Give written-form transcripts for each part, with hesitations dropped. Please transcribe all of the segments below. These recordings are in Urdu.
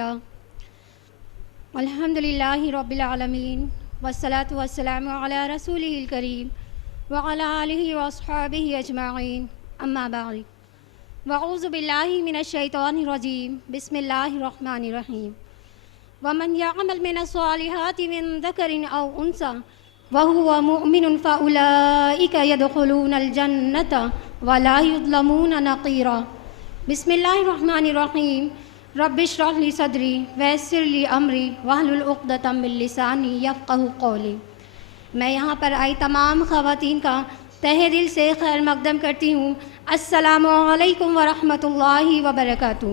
للہ الحمد للہ رب العالمین والصلاة والسلام علی رسولہ الکریم وعلی آلہ واصحابہ اجمعین اما بعد واعوذ باللہ من الشیطان الرجیم بسم اللہ الرحمن الرحیم ومن یعمل من الصالحات من ذکر او انثی وهو مؤمن فاولئک يدخلون الجنة ولا یظلمون نقیرا۔ بسم اللہ الرحمن الرحیم رب اشرح لی صدری ویسر لی امری واحلل عقدۃ من لسانی یفقہوا قولی۔ میں یہاں پر آئی تمام خواتین کا تہہ دل سے خیر مقدم کرتی ہوں۔ السلام علیکم ورحمۃ اللہ وبرکاتہ۔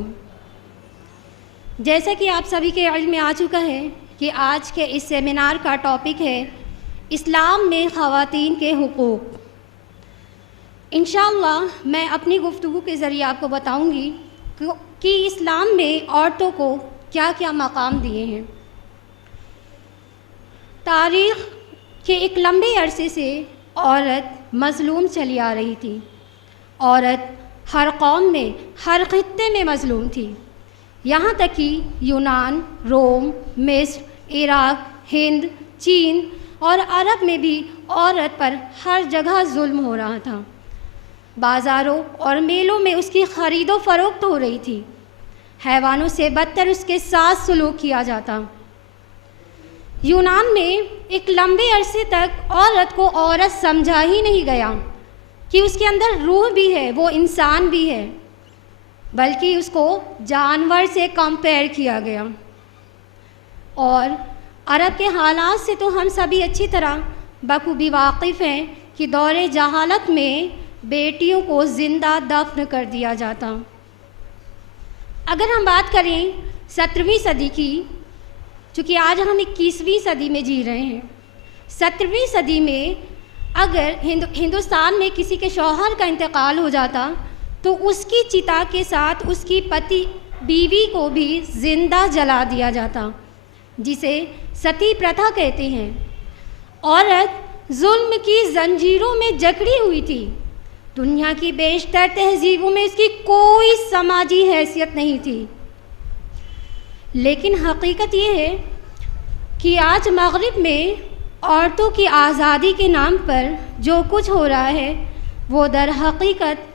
جیسا کہ آپ سبھی کے علم میں آ چکا ہے کہ آج کے اس سیمینار کا ٹاپک ہے اسلام میں خواتین کے حقوق۔ انشاءاللہ میں اپنی گفتگو کے ذریعے آپ کو بتاؤں گی کہ اسلام میں عورتوں کو کیا کیا مقام دیے ہیں۔ تاریخ کے ایک لمبے عرصے سے عورت مظلوم چلی آ رہی تھی۔ عورت ہر قوم میں ہر خطے میں مظلوم تھی، یہاں تک کہ یونان، روم، مصر، عراق، ہند، چین اور عرب میں بھی عورت پر ہر جگہ ظلم ہو رہا تھا۔ بازاروں اور میلوں میں اس کی خرید و فروخت ہو رہی تھی، حیوانوں سے بدتر اس کے ساتھ سلوک کیا جاتا۔ یونان میں ایک لمبے عرصے تک عورت کو عورت سمجھا ہی نہیں گیا کہ اس کے اندر روح بھی ہے، وہ انسان بھی ہے، بلکہ اس کو جانور سے کمپیئر کیا گیا۔ اور عرب کے حالات سے تو ہم سبھی اچھی طرح بخوبی واقف ہیں کہ دور جہالت میں بیٹیوں کو زندہ دفن کر دیا جاتا۔ اگر ہم بات کریں 17ویں صدی کی، چونکہ آج ہم 21ویں صدی میں جی رہے ہیں، 17ویں صدی میں اگر ہندوستان میں کسی کے شوہر کا انتقال ہو جاتا تو اس کی چتا کے ساتھ اس کی پتی بیوی کو بھی زندہ جلا دیا جاتا، جسے ستی پرتھا کہتے ہیں۔ عورت ظلم کی زنجیروں میں جکڑی ہوئی تھی۔ دنیا کی بیشتر تہذیبوں میں اس کی کوئی سماجی حیثیت نہیں تھی، لیکن حقیقت یہ ہے کہ آج مغرب میں عورتوں کی آزادی کے نام پر جو کچھ ہو رہا ہے وہ در حقیقت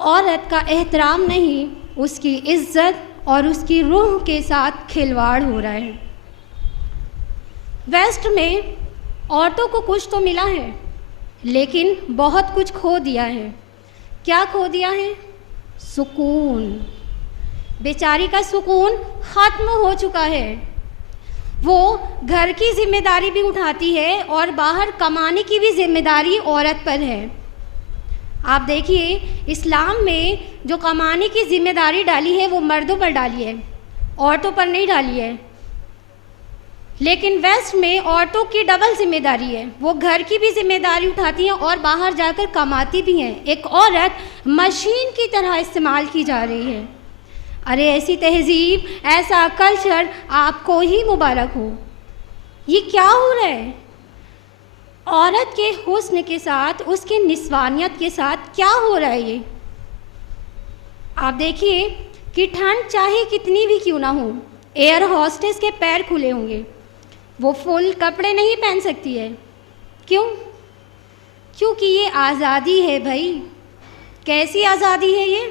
عورت کا احترام نہیں، اس کی عزت اور اس کی روح کے ساتھ کھلواڑ ہو رہا ہے۔ ویسٹ میں عورتوں کو کچھ تو ملا ہے، لیکن بہت کچھ کھو دیا ہے۔ کیا کھو دیا ہے؟ سکون۔ بیچاری کا سکون ختم ہو چکا ہے۔ وہ گھر کی ذمہ داری بھی اٹھاتی ہے اور باہر کمانے کی بھی ذمہ داری عورت پر ہے۔ آپ دیکھیے اسلام میں جو کمانے کی ذمہ داری ڈالی ہے وہ مردوں پر ڈالی ہے، عورتوں پر نہیں ڈالی ہے۔ لیکن ویسٹ میں عورتوں کی ڈبل ذمہ داری ہے، وہ گھر کی بھی ذمہ داری اٹھاتی ہیں اور باہر جا کر کماتی بھی ہیں۔ ایک عورت مشین کی طرح استعمال کی جا رہی ہے۔ ارے ایسی تہذیب، ایسا کلچر آپ کو ہی مبارک ہو۔ یہ کیا ہو رہا ہے؟ عورت کے حسن کے ساتھ، اس کی نسوانیت کے ساتھ کیا ہو رہا ہے؟ یہ آپ دیکھیے کہ ٹھنڈ چاہے کتنی بھی کیوں نہ ہو، ایئر ہوسٹس کے پیر کھلے ہوں گے، وہ فل کپڑے نہیں پہن سکتی ہے۔ کیوں؟ کیونکہ یہ آزادی ہے بھائی۔ کیسی آزادی ہے یہ؟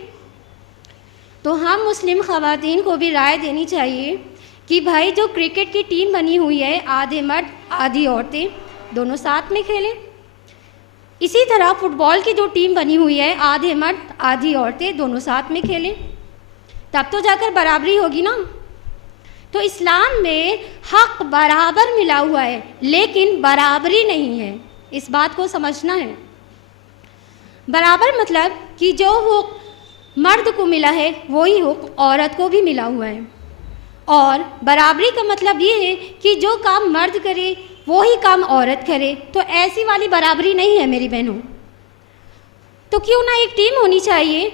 تو ہم مسلم خواتین کو بھی رائے دینی چاہیے کہ بھائی جو کرکٹ کی ٹیم بنی ہوئی ہے، آدھے مرد آدھی عورتیں دونوں ساتھ میں کھیلیں۔ اسی طرح فٹ بال کی جو ٹیم بنی ہوئی ہے، آدھے مرد آدھی عورتیں دونوں ساتھ میں کھیلیں، تب تو جا کر برابری ہوگی نا۔ تو اسلام میں حق برابر ملا ہوا ہے، لیکن برابری نہیں ہے، اس بات کو سمجھنا ہے۔ برابر مطلب کہ جو حق مرد کو ملا ہے وہی حق عورت کو بھی ملا ہوا ہے، اور برابری کا مطلب یہ ہے کہ جو کام مرد کرے وہی کام عورت کرے۔ تو ایسی والی برابری نہیں ہے میری بہنوں۔ تو کیوں نہ ایک ٹیم ہونی چاہیے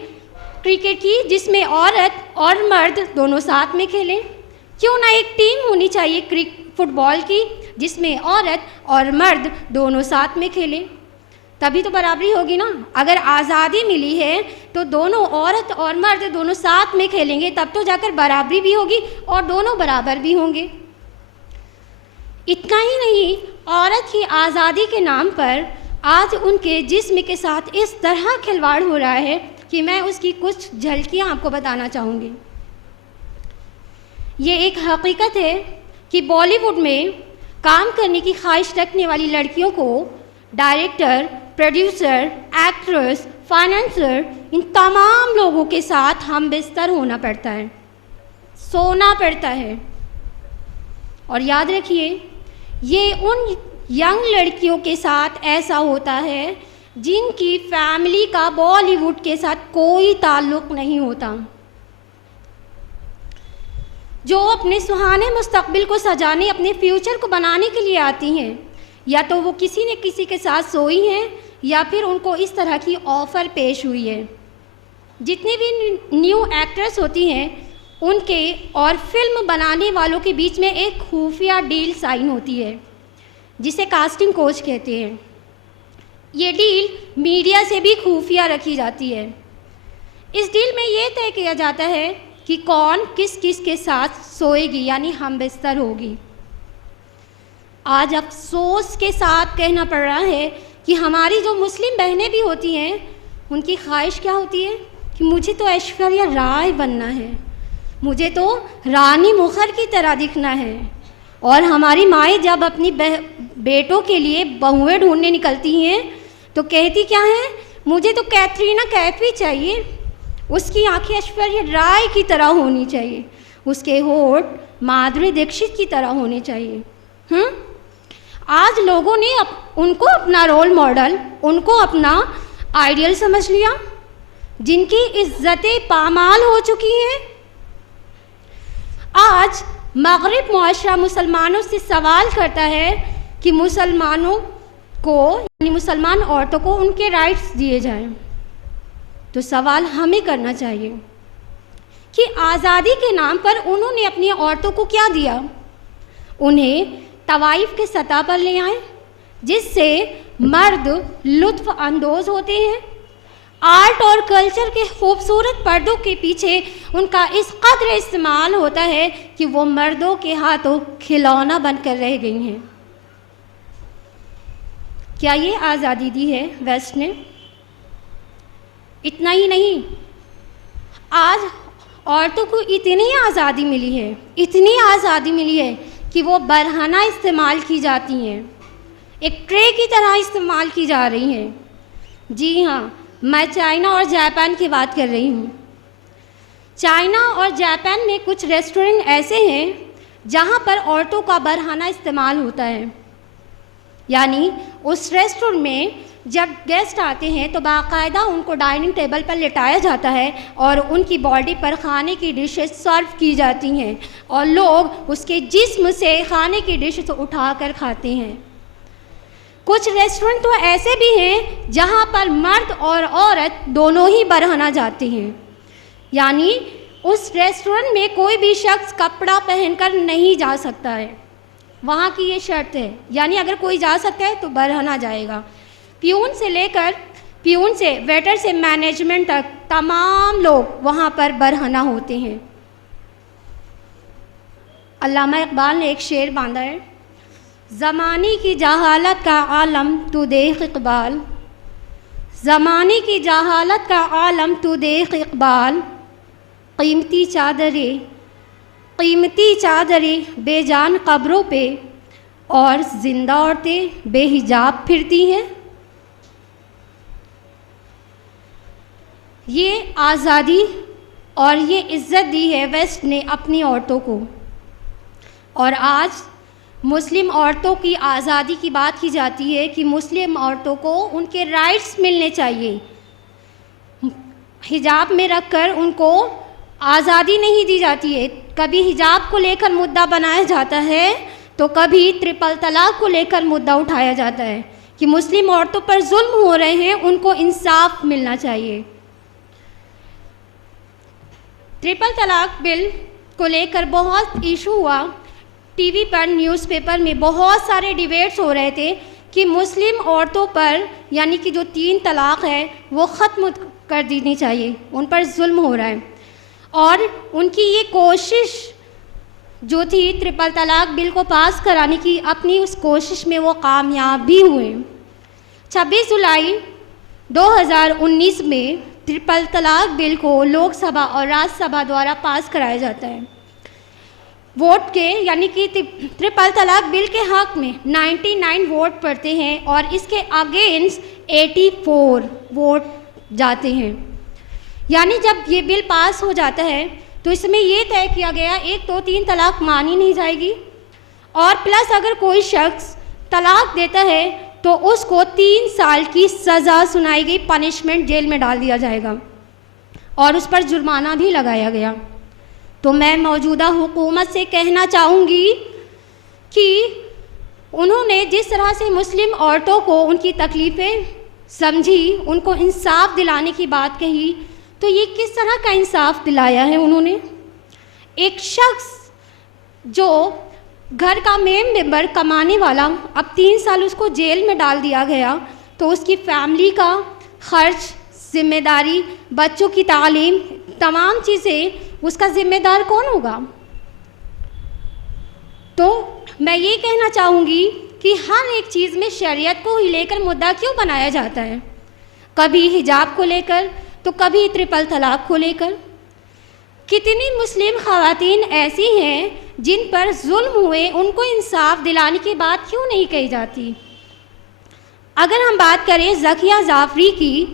کرکٹ کی جس میں عورت اور مرد دونوں ساتھ میں کھیلیں؟ کیوں نہ ایک ٹیم ہونی چاہیے فٹ بال کی جس میں عورت اور مرد دونوں ساتھ میں کھیلیں؟ تبھی تو برابری ہوگی نا. اگر آزادی ملی ہے تو دونوں عورت اور مرد دونوں ساتھ میں کھیلیں گے تب تو جا کر برابری بھی ہوگی اور دونوں برابر بھی ہوں گے. اتنا ہی نہیں، عورت کی آزادی کے نام پر آج ان کے جسم کے ساتھ اس طرح کھلواڑ ہو رہا ہے کہ میں اس کی کچھ جھلکیاں آپ کو بتانا چاہوں گی. یہ ایک حقیقت ہے کہ بالی ووڈ میں کام کرنے کی خواہش رکھنے والی لڑکیوں کو ڈائریکٹر، پروڈیوسر، ایکٹریس، فائنانسر، ان تمام لوگوں کے ساتھ ہم بستر ہونا پڑتا ہے، سونا پڑتا ہے. اور یاد رکھیے، یہ ان ینگ لڑکیوں کے ساتھ ایسا ہوتا ہے جن کی فیملی کا بالی ووڈ کے ساتھ کوئی تعلق نہیں ہوتا، جو اپنے سہانے مستقبل کو سجانے، اپنے فیوچر کو بنانے کے لیے آتی ہیں. یا تو وہ کسی نے کسی کے ساتھ سوئی ہیں یا پھر ان کو اس طرح کی آفر پیش ہوئی ہے. جتنی بھی نیو ایکٹرس ہوتی ہیں ان کے اور فلم بنانے والوں کے بیچ میں ایک خفیہ ڈیل سائن ہوتی ہے جسے کاسٹنگ کوچ کہتے ہیں. یہ ڈیل میڈیا سے بھی خفیہ رکھی جاتی ہے. اس ڈیل میں یہ طے کیا جاتا ہے کہ کون کس کس کے ساتھ سوئے گی، یعنی ہم بستر ہوگی. آج افسوس کے ساتھ کہنا پڑ رہا ہے کہ ہماری جو مسلم بہنیں بھی ہوتی ہیں ان کی خواہش کیا ہوتی ہے کہ مجھے تو ایشوریہ رائے بننا ہے، مجھے تو رانی مکھر کی طرح دکھنا ہے. اور ہماری مائیں جب اپنی بیٹوں کے لیے بہویں ڈھونڈنے نکلتی ہیں تو کہتی کیا ہیں، مجھے تو کیترینہ کیف ہی چاہیے، اس کی آنکھیں ایشوریہ رائے کی طرح ہونی چاہیے، اس کے ہونٹ مادھوری دکشت کی طرح ہونے چاہیے. آج لوگوں نے ان کو اپنا رول ماڈل، ان کو اپنا آئیڈیل سمجھ لیا، جن کی عزتیں پامال ہو چکی ہیں. آج مغرب معاشرہ مسلمانوں سے سوال کرتا ہے کہ مسلمانوں کو، یعنی مسلمان عورتوں کو ان کے رائٹس دیے جائیں. تو سوال ہمیں کرنا چاہیے کہ آزادی کے نام پر انہوں نے اپنی عورتوں کو کیا دیا. انہیں طوائف کے سطح پر لے آئیں جس سے مرد لطف اندوز ہوتے ہیں. آرٹ اور کلچر کے خوبصورت پردوں کے پیچھے ان کا اس قدر استعمال ہوتا ہے کہ وہ مردوں کے ہاتھوں کھلونا بن کر رہ گئی ہیں. کیا یہ آزادی دی ہے ویسٹ نے؟ اتنا ہی نہیں، آج عورتوں کو اتنی آزادی ملی ہے، اتنی آزادی ملی ہے کہ وہ برہنہ استعمال کی جاتی ہیں، ایک ٹرے کی طرح استعمال کی جا رہی ہیں. جی ہاں، میں چائنا اور جاپان کی بات کر رہی ہوں. چائنا اور جاپان میں کچھ ریسٹورنٹ ایسے ہیں جہاں پر عورتوں کا برہنہ استعمال ہوتا ہے. یعنی اس ریسٹورنٹ میں جب گیسٹ آتے ہیں تو باقاعدہ ان کو ڈائننگ ٹیبل پر لٹایا جاتا ہے اور ان کی باڈی پر کھانے کی ڈشز سرو کی جاتی ہیں اور لوگ اس کے جسم سے کھانے کی ڈشز اٹھا کر کھاتے ہیں. کچھ ریسٹورنٹ تو ایسے بھی ہیں جہاں پر مرد اور عورت دونوں ہی برہنہ جاتے ہیں. یعنی اس ریسٹورنٹ میں کوئی بھی شخص کپڑا پہن کر نہیں جا سکتا ہے، وہاں کی یہ شرط ہے. یعنی اگر کوئی جا سکتا ہے تو برہنہ جائے گا. پیون سے ویٹر سے مینجمنٹ تک تمام لوگ وہاں پر برہنہ ہوتے ہیں. علامہ اقبال نے ایک شعر باندھا ہے، زمانے کی جہالت کا عالم تو دیکھ اقبال، زمانے کی جہالت کا عالم تو دیکھ اقبال، قیمتی چادریں بے جان قبروں پہ اور زندہ عورتیں بے حجاب پھرتی ہیں. یہ آزادی اور یہ عزت دی ہے ویسٹ نے اپنی عورتوں کو. اور آج مسلم عورتوں کی آزادی کی بات کی جاتی ہے کہ مسلم عورتوں کو ان کے رائٹس ملنے چاہیے. حجاب میں رکھ کر ان کو آزادی نہیں دی جاتی ہے. کبھی حجاب کو لے کر مدعا بنایا جاتا ہے تو کبھی ٹرپل طلاق کو لے کر مدعا اٹھایا جاتا ہے کہ مسلم عورتوں پر ظلم ہو رہے ہیں، ان کو انصاف ملنا چاہیے. ٹرپل طلاق بل کو لے کر بہت ایشو ہوا، ٹی وی پر، نیوز پیپر میں بہت سارے ڈیبیٹس ہو رہے تھے کہ مسلم عورتوں پر یعنی کہ جو 3 طلاق ہے وہ ختم کر دینی چاہیے، ان پر ظلم ہو رہا ہے. اور ان کی یہ کوشش جو تھی ٹرپل طلاق بل کو پاس کرانے کی، اپنی اس کوشش میں وہ کامیاب بھی ہوئے. 26 جولائی 2019 میں ٹرپل طلاق بل کو لوک سبھا اور راجیہ سبھا دوارا پاس کرایا جاتا ہے. ووٹ کے یعنی کہ ٹرپل طلاق بل کے حق میں 99 ووٹ پڑتے ہیں اور اس کے اگینسٹ 84 ووٹ جاتے ہیں. یعنی جب یہ بل پاس ہو جاتا ہے تو اس میں یہ طے کیا گیا 1 2 3 طلاق مانی نہیں جائے گی، اور پلس اگر کوئی شخص طلاق دیتا ہے تو اس کو 3 سال کی سزا سنائی گئی، پنشمنٹ جیل میں ڈال دیا جائے گا اور اس پر جرمانہ بھی لگایا گیا. تو میں موجودہ حکومت سے کہنا چاہوں گی کہ انہوں نے جس طرح سے مسلم عورتوں کو ان کی تکلیفیں سمجھی، ان کو انصاف دلانے کی بات کہی، تو یہ کس طرح کا انصاف دلایا ہے انہوں نے؟ ایک شخص جو گھر کا مین ممبر کمانے والا، اب 3 سال اس کو جیل میں ڈال دیا گیا، تو اس کی فیملی کا خرچ، ذمہ داری، بچوں کی تعلیم، تمام چیزیں اس کا ذمہ دار کون ہوگا؟ تو میں یہ کہنا چاہوں گی کہ ہر ایک چیز میں شریعت کو ہی لے کر مدعا کیوں بنایا جاتا ہے؟ کبھی حجاب کو لے کر تو کبھی ٹرپل طلاق کو لے کر. کتنی مسلم خواتین ایسی ہیں جن پر ظلم ہوئے، ان کو انصاف دلانے کی بات کیوں نہیں کہی جاتی؟ اگر ہم بات کریں ذکیہ جعفری کی،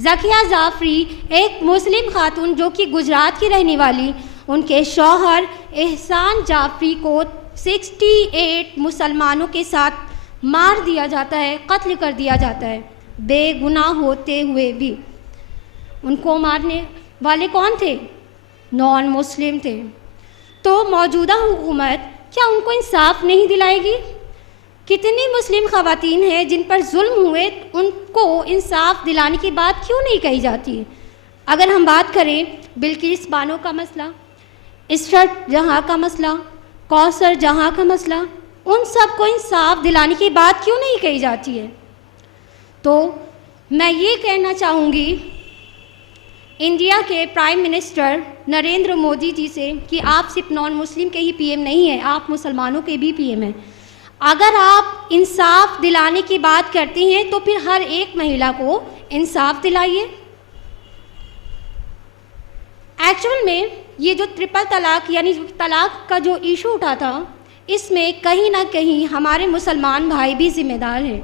ذکیہ جعفری ایک مسلم خاتون جو کہ گجرات کی رہنے والی، ان کے شوہر احسان جعفری کو 68 مسلمانوں کے ساتھ مار دیا جاتا ہے، قتل کر دیا جاتا ہے، بے گناہ ہوتے ہوئے بھی. ان کو مارنے والے کون تھے؟ نان مسلم تھے. تو موجودہ حکومت کیا ان کو انصاف نہیں دلائے گی؟ کتنی مسلم خواتین ہیں جن پر ظلم ہوئے، ان کو انصاف دلانے کی بات کیوں نہیں کہی جاتی؟ اگر ہم بات کریں بلقیس بانو کا مسئلہ، عشرت جہاں کا مسئلہ، کوثر جہاں کا مسئلہ، ان سب کو انصاف دلانے کی بات کیوں نہیں کہی جاتی ہے؟ تو میں یہ کہنا چاہوں گی انڈیا کے پرائم منسٹر نریندر مودی جی سے کہ آپ صرف نان مسلم کے ہی پی ایم نہیں ہیں، آپ مسلمانوں کے بھی پی ایم ہیں. اگر آپ انصاف دلانے کی بات کرتے ہیں تو پھر ہر ایک مہیلا کو انصاف دلائیے. ایکچوئل میں یہ جو ٹرپل طلاق یعنی طلاق کا جو ایشو اٹھا تھا، اس میں کہیں نہ کہیں ہمارے مسلمان بھائی بھی ذمہ دار ہیں.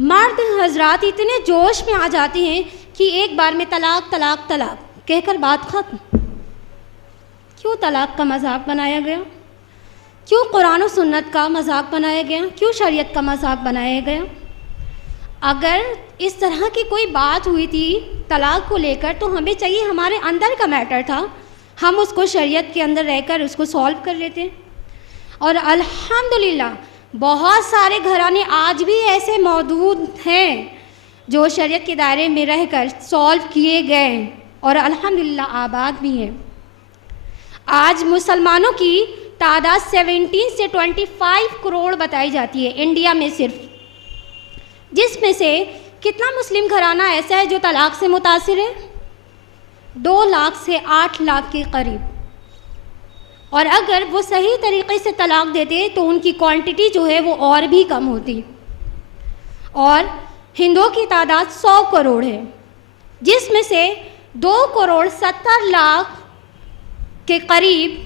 مرد حضرات اتنے جوش میں آ جاتے ہیں کہ ایک بار میں طلاق طلاق طلاق کہہ کر بات ختم. کیوں طلاق کا مذاق بنایا گیا؟ کیوں قرآن و سنت کا مذاق بنایا گیا؟ کیوں شریعت کا مذاق بنایا گیا؟ اگر اس طرح کی کوئی بات ہوئی تھی طلاق کو لے کر تو ہمیں چاہیے، ہمارے اندر کا میٹر تھا، ہم اس کو شریعت کے اندر رہ کر اس کو سولو کر لیتے. اور الحمدللہ بہت سارے گھرانے آج بھی ایسے موجود ہیں جو شریعت کے دائرے میں رہ کر سولو کیے گئے اور الحمدللہ آباد بھی ہیں. آج مسلمانوں کی تعداد 17 سے 25 کروڑ بتائی جاتی ہے انڈیا میں صرف، جس میں سے کتنا مسلم گھرانہ ایسا ہے جو طلاق سے متاثر ہے؟ 2 لاکھ سے 8 لاکھ کے قریب. اور اگر وہ صحیح طریقے سے طلاق دیتے تو ان کی کوانٹٹی جو ہے وہ اور بھی کم ہوتی. اور ہندوؤں کی تعداد 100 کروڑ ہے، جس میں سے 2 کروڑ 70 لاکھ کے قریب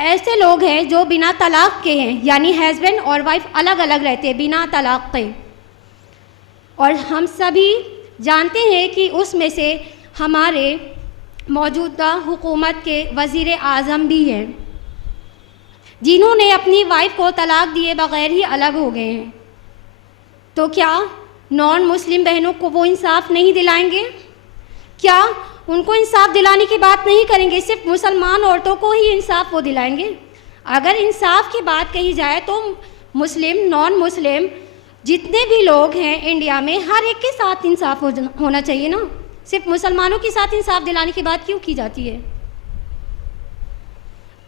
ایسے لوگ ہیں جو بنا طلاق کے ہیں، یعنی ہسبینڈ اور وائف الگ الگ رہتے ہیں بنا طلاق کے. اور ہم سبھی جانتے ہیں کہ اس میں سے ہمارے موجودہ حکومت کے وزیر اعظم بھی ہیں جنہوں نے اپنی وائف کو طلاق دیے بغیر ہی الگ ہو گئے ہیں. تو کیا نان مسلم بہنوں کو وہ انصاف نہیں دلائیں گے؟ کیا ان کو انصاف دلانے کی بات نہیں کریں گے؟ صرف مسلمان عورتوں کو ہی انصاف وہ دلائیں گے؟ اگر انصاف کی بات کہی جائے تو مسلم نان مسلم جتنے بھی لوگ ہیں انڈیا میں ہر ایک کے ساتھ انصاف ہونا چاہیے نا. صرف مسلمانوں کے ساتھ انصاف دلانے کی بات کیوں کی جاتی ہے؟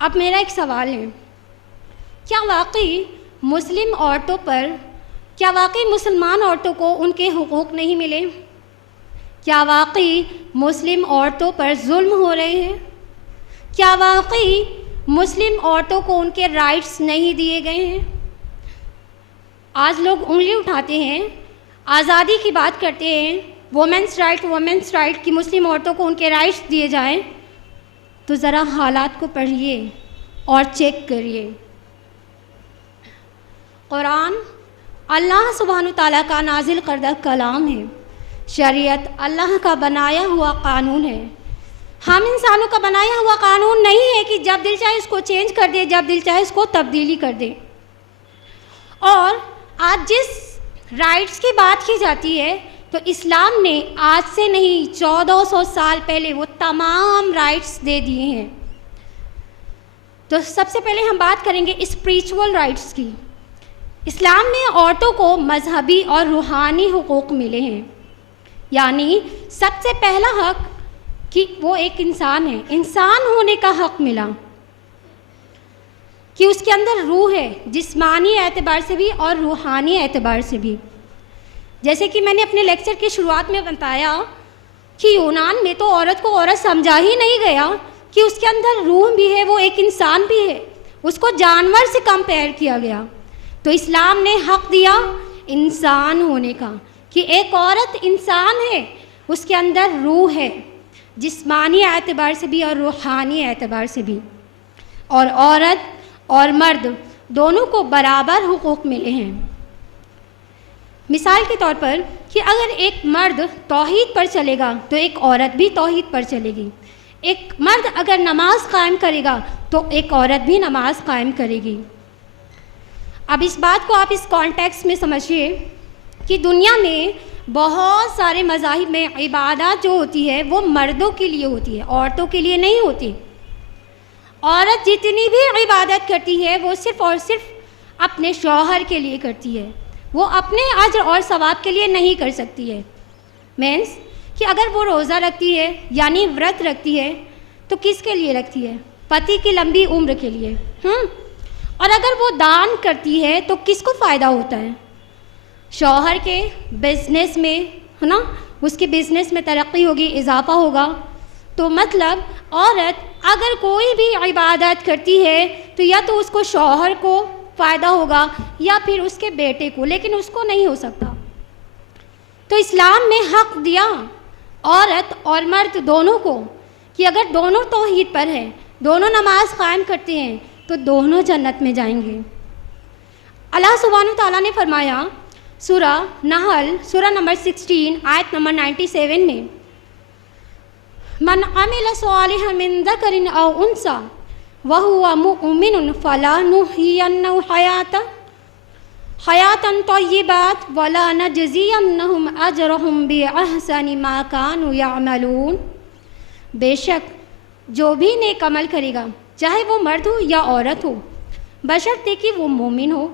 اب میرا ایک سوال ہے کیا واقعی مسلمان عورتوں کو ان کے حقوق نہیں ملے؟ کیا واقعی مسلم عورتوں پر ظلم ہو رہے ہیں؟ کیا واقعی مسلم عورتوں کو ان کے رائٹس نہیں دیے گئے ہیں؟ آج لوگ انگلی اٹھاتے ہیں، آزادی کی بات کرتے ہیں، وومنس رائٹ کہ مسلم عورتوں کو ان کے رائٹس دیے جائیں، تو ذرا حالات کو پڑھیے اور چیک کریے۔ قرآن اللہ سبحانہ تعالیٰ کا نازل کردہ کلام ہے، شریعت اللہ کا بنایا ہوا قانون ہے۔ ہم انسانوں کا بنایا ہوا قانون نہیں ہے کہ جب دل چاہے اس کو چینج کر دے، جب دل چاہے اس کو تبدیلی کر دے۔ اور آج جس رائٹس کی بات کی جاتی ہے تو اسلام نے آج سے نہیں 1400 سال پہلے وہ تمام رائٹس دے دیے ہیں۔ تو سب سے پہلے ہم بات کریں گے اسپریچول رائٹس کی۔ اسلام میں عورتوں کو مذہبی اور روحانی حقوق ملے ہیں، یعنی سب سے پہلا حق کہ وہ ایک انسان ہے، انسان ہونے کا حق ملا، کہ اس کے اندر روح ہے، جسمانی اعتبار سے بھی اور روحانی اعتبار سے بھی۔ جیسے کہ میں نے اپنے لیکچر کی شروعات میں بتایا کہ یونان میں تو عورت کو عورت سمجھا ہی نہیں گیا کہ اس کے اندر روح بھی ہے، وہ ایک انسان بھی ہے، اس کو جانور سے کمپیئر کیا گیا۔ تو اسلام نے حق دیا انسان ہونے کا، کہ ایک عورت انسان ہے، اس کے اندر روح ہے، جسمانی اعتبار سے بھی اور روحانی اعتبار سے بھی، اور عورت اور مرد دونوں کو برابر حقوق ملے ہیں۔ مثال کے طور پر کہ اگر ایک مرد توحید پر چلے گا تو ایک عورت بھی توحید پر چلے گی، ایک مرد اگر نماز قائم کرے گا تو ایک عورت بھی نماز قائم کرے گی۔ اب اس بات کو آپ اس کانٹیکسٹ میں سمجھیے کہ دنیا میں بہت سارے مذاہب میں عبادات جو ہوتی ہے وہ مردوں کے لیے ہوتی ہے، عورتوں کے لیے نہیں ہوتی۔ عورت جتنی بھی عبادت کرتی ہے وہ صرف اور صرف اپنے شوہر کے لیے کرتی ہے، وہ اپنے اجر اور ثواب کے لیے نہیں کر سکتی ہے۔ مینس کہ اگر وہ روزہ رکھتی ہے یعنی ورت رکھتی ہے تو کس کے لیے رکھتی ہے؟ پتی کی لمبی عمر کے لیے۔ اور اگر وہ دان کرتی ہے تو کس کو فائدہ ہوتا ہے؟ شوہر کے بزنس میں، ہے نا، اس کے بزنس میں ترقی ہوگی، اضافہ ہوگا۔ تو مطلب عورت اگر کوئی بھی عبادت کرتی ہے تو یا تو اس کو شوہر کو فائدہ ہوگا یا پھر اس کے بیٹے کو، لیکن اس کو نہیں ہو سکتا۔ تو اسلام نے حق دیا عورت اور مرد دونوں کو کہ اگر دونوں توحید پر ہیں، دونوں نماز قائم کرتے ہیں تو دونوں جنت میں جائیں گے۔ اللہ سبحانہ تعالیٰ نے فرمایا سورہ نحل سورہ نمبر 16 آیت نمبر 97 میں، من عمل صالحا من ذکر او انثى وهو مؤمن فلنحيينه حیاتا طیبات ولنجزینہم اجرہم باحسن ما كانوا یعملون۔ بے شک جو بھی نیک عمل کرے گا، چاہے وہ مرد ہو یا عورت ہو، بشرطے کہ وہ مومن ہو،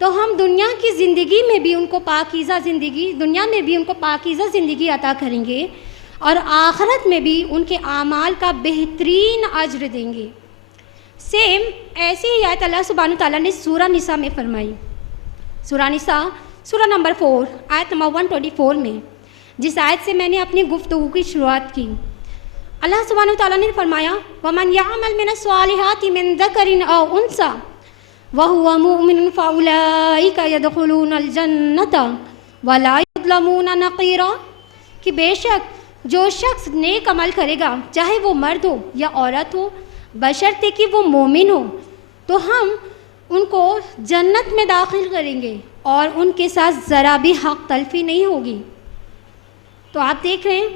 تو ہم دنیا کی زندگی میں بھی ان کو پاکیزہ زندگی عطا کریں گے، اور آخرت میں بھی ان کے اعمال کا بہترین اجر دیں گے۔ سیم ایسی ہی آیت اللہ سبحانہ تعالیٰ نے سورہ نساء میں فرمائی، سورہ نساء سورہ نمبر 4 آیت نمبر 124 میں، جس آیت سے میں نے اپنی گفتگو کی شروعات کی۔ اللہ سبحانہ تعالیٰ نے فرمایا وَمَنْ يَعْمَلْ مِنَ الصَّالِحَاتِ مِنْ ذَكَرٍ أَوْ أُنثَىٰ وَهُوَ مُؤْمِنٌ فَأُولَٰئِكَ يَدْخُلُونَ الْجَنَّةَ وَلَا يُظْلَمُونَ نَقِيرًا، کہ بے شک جو شخص نیک عمل کرے گا، چاہے وہ مرد ہو یا عورت ہو، بشرطے کہ وہ مومن ہو، تو ہم ان کو جنت میں داخل کریں گے اور ان کے ساتھ ذرا بھی حق تلفی نہیں ہوگی۔ تو آپ دیکھ رہے ہیں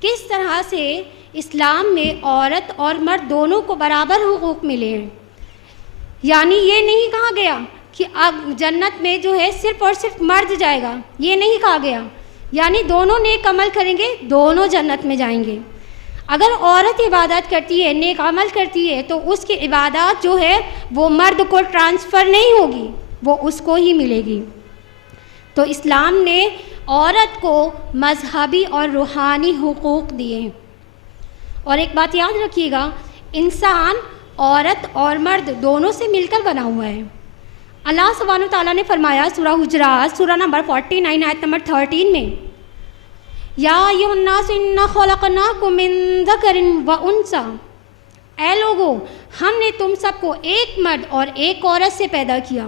کس طرح سے اسلام میں عورت اور مرد دونوں کو برابر حقوق ملے ہیں۔ یعنی یہ نہیں کہا گیا کہ اب جنت میں جو ہے صرف اور صرف مرد جائے گا، یہ نہیں کہا گیا، یعنی دونوں نیک عمل کریں گے، دونوں جنت میں جائیں گے۔ اگر عورت عبادت کرتی ہے، نیک عمل کرتی ہے، تو اس کی عبادات جو ہے وہ مرد کو ٹرانسفر نہیں ہوگی، وہ اس کو ہی ملے گی۔ تو اسلام نے عورت کو مذہبی اور روحانی حقوق دیے ہیں۔ اور ایک بات یاد رکھیے گا، انسان عورت اور مرد دونوں سے مل کر بنا ہوا ہے، اللہ سبحانہ تعالیٰ نے فرمایا سورہ حجرات سورہ نمبر 49 آیت نمبر 13 میں، یا ایھا الناس انا خلقناکم من ذکر و انثی، اے لوگو ہم نے تم سب کو ایک مرد اور ایک عورت سے پیدا کیا۔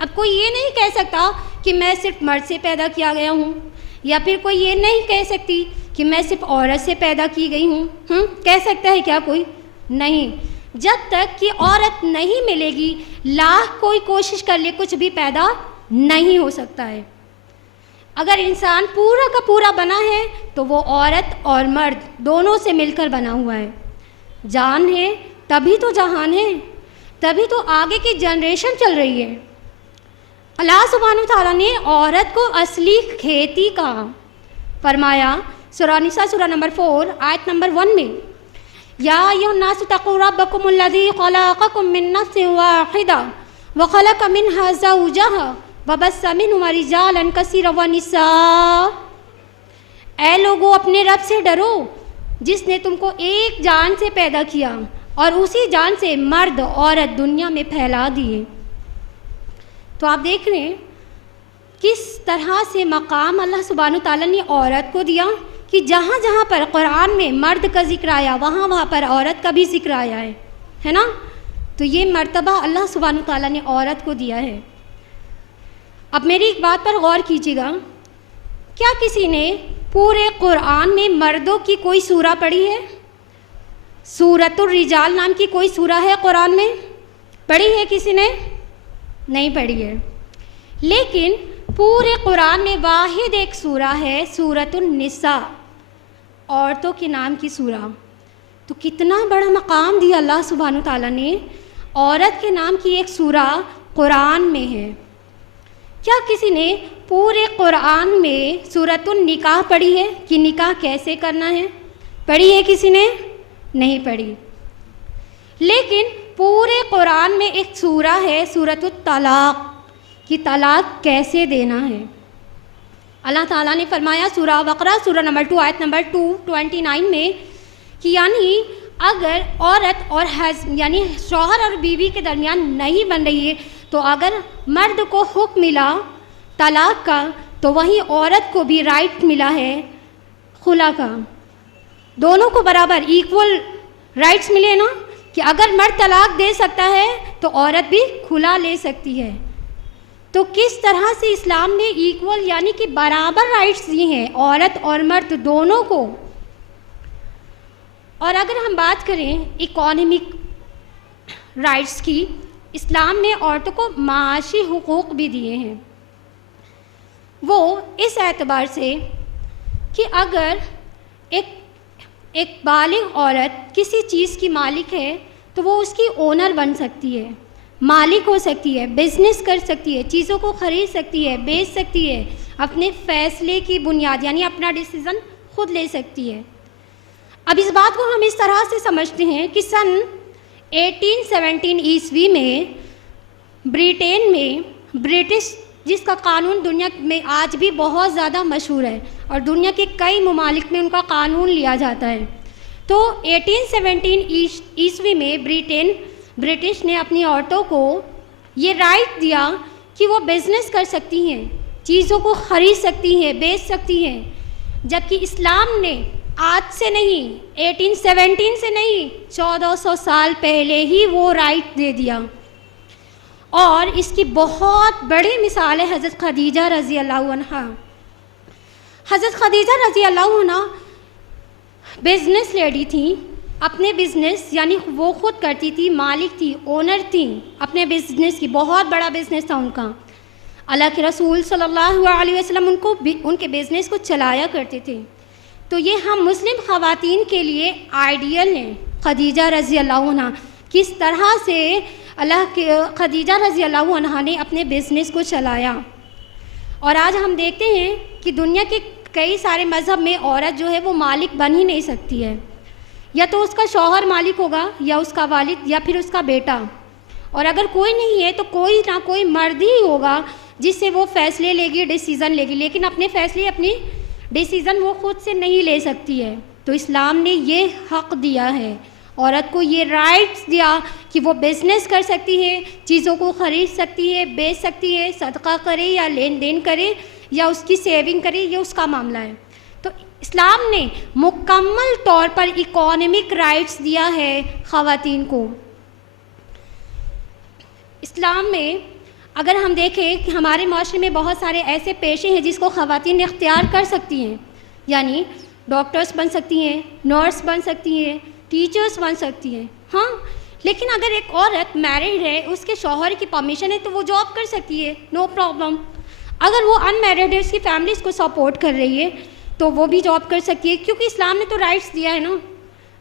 اب کوئی یہ نہیں کہہ سکتا کہ میں صرف مرد سے پیدا کیا گیا ہوں، یا پھر کوئی یہ نہیں کہہ سکتی کہ میں صرف عورت سے پیدا کی گئی ہوں۔ کہہ سکتا ہے کیا کوئی؟ نہیں۔ جب تک کہ عورت نہیں ملے گی، لاکھ کوئی کوشش کر لے، کچھ بھی پیدا نہیں ہو سکتا ہے۔ اگر انسان پورا کا پورا بنا ہے تو وہ عورت اور مرد دونوں سے مل کر بنا ہوا ہے۔ جان ہے تبھی تو جہان ہے، تبھی تو آگے کی جنریشن چل رہی ہے۔ اللہ سبحانہ تعالیٰ نے عورت کو اصلی کھیتی کہا، فرمایا سورہ نساء سورہ نمبر 4 آیت نمبر 1 میں، یا ایھا الناس اتقوا ربکم الذی خلقکم من نفس واحدہ وخلق منہا زوجہا وبث منہما رجالا کثیرا ونساء، اے لوگو اپنے رب سے ڈرو جس نے تم کو ایک جان سے پیدا کیا اور اسی جان سے مرد عورت دنیا میں پھیلا دیے۔ تو آپ دیکھ رہے ہیں کس طرح سے مقام اللہ سبحانہ تعالیٰ نے عورت کو دیا، کہ جہاں جہاں پر قرآن میں مرد کا ذکر آیا وہاں پر عورت کا بھی ذکر آیا ہے نا۔ تو یہ مرتبہ اللہ سبحانہ تعالیٰ نے عورت کو دیا ہے۔ اب میری ایک بات پر غور کیجیے گا، کیا کسی نے پورے قرآن میں مردوں کی کوئی سورہ پڑھی ہے؟ سورۃ الرجال نام کی کوئی سورہ ہے قرآن میں؟ پڑھی ہے کسی نے؟ نہیں پڑھی ہے۔ لیکن پورے قرآن میں واحد ایک سورہ ہے سورۃ النساء، عورتوں کے نام کی سورہ۔ تو کتنا بڑا مقام دیا اللہ سبحانہ تعالیٰ نے، عورت کے نام کی ایک سورہ قرآن میں ہے۔ کیا کسی نے پورے قرآن میں سورۃ النکاح پڑھی ہے کہ نکاح کیسے کرنا ہے؟ پڑھی ہے کسی نے؟ نہیں پڑھی۔ لیکن پورے قرآن میں ایک سورہ ہے سورۃ الطلاق، کہ طلاق کیسے دینا ہے۔ اللہ تعالیٰ نے فرمایا سورہ بقرہ سورہ نمبر 2 آیت نمبر 229 میں، کہ یعنی اگر عورت اور یعنی شوہر اور بیوی کے درمیان نہیں بن رہی ہے، تو اگر مرد کو حکم ملا طلاق کا تو وہیں عورت کو بھی رائٹ ملا ہے خلا کا۔ دونوں کو برابر ایکول رائٹس ملے نا، کہ اگر مرد طلاق دے سکتا ہے تو عورت بھی کھلا لے سکتی ہے۔ تو کس طرح سے اسلام نے ایکول یعنی کہ برابر رائٹس دیے ہیں عورت اور مرد دونوں کو۔ اور اگر ہم بات کریں اکانومک رائٹس کی، اسلام نے عورتوں کو معاشی حقوق بھی دیے ہیں۔ وہ اس اعتبار سے کہ اگر ایک بالغ عورت کسی چیز کی مالک ہے تو وہ اس کی اونر بن سکتی ہے، مالک ہو سکتی ہے، بزنس کر سکتی ہے، چیزوں کو خرید سکتی ہے، بیچ سکتی ہے، اپنے فیصلے کی بنیاد یعنی اپنا ڈیسیزن خود لے سکتی ہے۔ اب اس بات کو ہم اس طرح سے سمجھتے ہیں کہ سن 1817 عیسوی میں برطانیہ میں برٹش، جس کا قانون دنیا میں آج بھی بہت زیادہ مشہور ہے اور دنیا کے کئی ممالک میں ان کا قانون لیا جاتا ہے، تو 1817 عیسوی میں برٹش نے اپنی عورتوں کو یہ رائٹ دیا کہ وہ بزنس کر سکتی ہیں، چیزوں کو خرید سکتی ہیں، بیچ سکتی ہیں، جبکہ اسلام نے آج سے نہیں، 1817 سے نہیں، 1400 سال پہلے ہی وہ رائٹ دے دیا۔ اور اس کی بہت بڑی مثال ہے حضرت خدیجہ رضی اللہ عنہ۔ حضرت خدیجہ رضی اللہ عنہ بزنس لیڈی تھیں، اپنے بزنس یعنی وہ خود کرتی تھی، مالک تھی، اونر تھیں اپنے بزنس کی، بہت بڑا بزنس تھا ان کا۔ اللہ کے رسول صلی اللہ علیہ وسلم ان کے بزنس کو چلایا کرتے تھے۔ تو یہ ہم مسلم خواتین کے لیے آئیڈیل ہیں خدیجہ رضی اللہ عنہ، کس طرح سے اللہ کے خدیجہ رضی اللہ عنہ نے اپنے بزنس کو چلایا۔ اور آج ہم دیکھتے ہیں کہ دنیا کے کئی سارے مذہب میں عورت جو ہے وہ مالک بن ہی نہیں سکتی ہے، یا تو اس کا شوہر مالک ہوگا یا اس کا والد یا پھر اس کا بیٹا، اور اگر کوئی نہیں ہے تو کوئی نہ کوئی مرد ہی ہوگا جس سے وہ فیصلے لے گی، ڈیسیزن لے گی، لیکن اپنے فیصلے اپنی ڈیسیزن وہ خود سے نہیں لے سکتی ہے۔ تو اسلام نے یہ حق دیا ہے عورت کو یہ رائٹس دیا کہ وہ بزنس کر سکتی ہے، چیزوں کو خرید سکتی ہے، بیچ سکتی ہے، صدقہ کرے یا لین دین کرے یا اس کی سیونگ کرے، یہ اس کا معاملہ ہے۔ تو اسلام نے مکمل طور پر اکانومک رائٹس دیا ہے خواتین کو۔ اسلام میں اگر ہم دیکھیں کہ ہمارے معاشرے میں بہت سارے ایسے پیشے ہیں جس کو خواتین اختیار کر سکتی ہیں، یعنی ڈاکٹرس بن سکتی ہیں، نرس بن سکتی ہیں، ٹیچرس بن سکتی ہیں، ہاں، لیکن اگر ایک عورت میرڈ ہے، اس کے شوہر کی پرمیشن ہے تو وہ جاب کر سکتی ہے، نو پرابلم۔ اگر وہ ان میرڈ ہے، اس کی فیملی اس کو سپورٹ کر رہی ہے تو وہ بھی جاب کر سکتی ہے، کیونکہ اسلام نے تو رائٹس دیا ہے نا،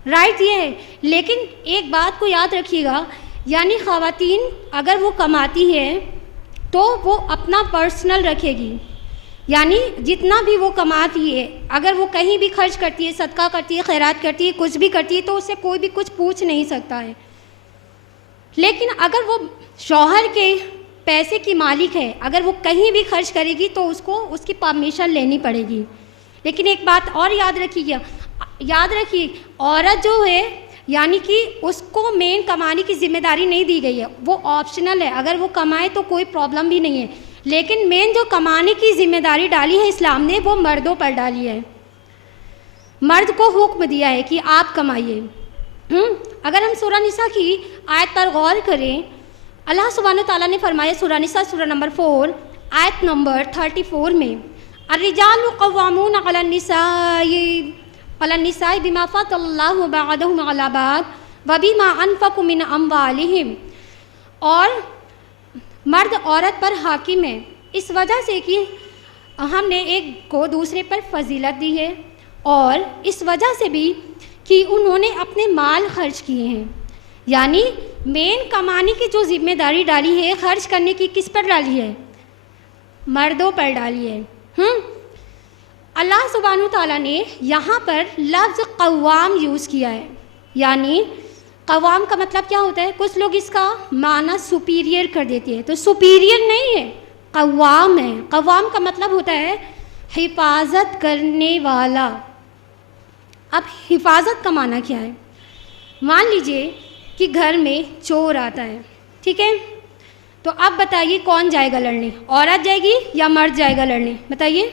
رائٹ دیا ہے۔ لیکن ایک بات کو یاد رکھیے گا، یعنی خواتین اگر وہ کماتی ہے تو وہ اپنا پرسنل رکھے گی، یعنی جتنا بھی وہ کماتی ہے اگر وہ کہیں بھی خرچ کرتی ہے، صدقہ کرتی ہے، خیرات کرتی ہے، کچھ بھی کرتی ہے تو اسے کوئی بھی کچھ پوچھ نہیں سکتا ہے۔ لیکن اگر وہ شوہر کے پیسے کی مالک ہے، اگر وہ کہیں بھی خرچ کرے گی تو اس کو اس کی پرمیشن لینی پڑے گی۔ لیکن ایک بات اور یاد رکھیے، عورت جو ہے یعنی کہ اس کو مین کمانے کی ذمہ داری نہیں دی گئی ہے، وہ آپشنل ہے، اگر وہ کمائے تو کوئی پرابلم بھی نہیں ہے، لیکن مین جو کمانے کی ذمہ داری ڈالی ہے اسلام نے وہ مردوں پر ڈالی ہے۔ مرد کو حکم دیا ہے کہ آپ کمائیے۔ اگر ہم سورہ نساء کی آیت پر غور کریں، اللہ سبحانہ تعالیٰ نے فرمایا سورہ نساء سورہ نمبر 4 آیت نمبر 34 میں، الرجال قوامون علی النساء بما فضل اللہ بعضهم علی بعض وبما انفقوا من اموالہم، اور مرد عورت پر حاکم ہے اس وجہ سے کہ ہم نے ایک کو دوسرے پر فضیلت دی ہے، اور اس وجہ سے بھی کہ انہوں نے اپنے مال خرچ کیے ہیں۔ یعنی مین کمانے کی جو ذمہ داری ڈالی ہے، خرچ کرنے کی کس پر ڈالی ہے؟ مردوں پر ڈالی ہے۔ اللہ سبحانہ تعالیٰ نے یہاں پر لفظ قوام یوز کیا ہے، یعنی قوام کا مطلب کیا ہوتا ہے؟ کچھ لوگ اس کا معنی سپیریئر کر دیتے ہیں، تو سپیریئر نہیں ہے، قوام ہے۔ قوام کا مطلب ہوتا ہے حفاظت کرنے والا۔ اب حفاظت کا معنی کیا ہے؟ مان لیجئے کہ گھر میں چور آتا ہے، ٹھیک ہے، تو اب بتائیے کون جائے گا لڑنے؟ عورت جائے گی یا مرد جائے گا لڑنے؟ بتائیے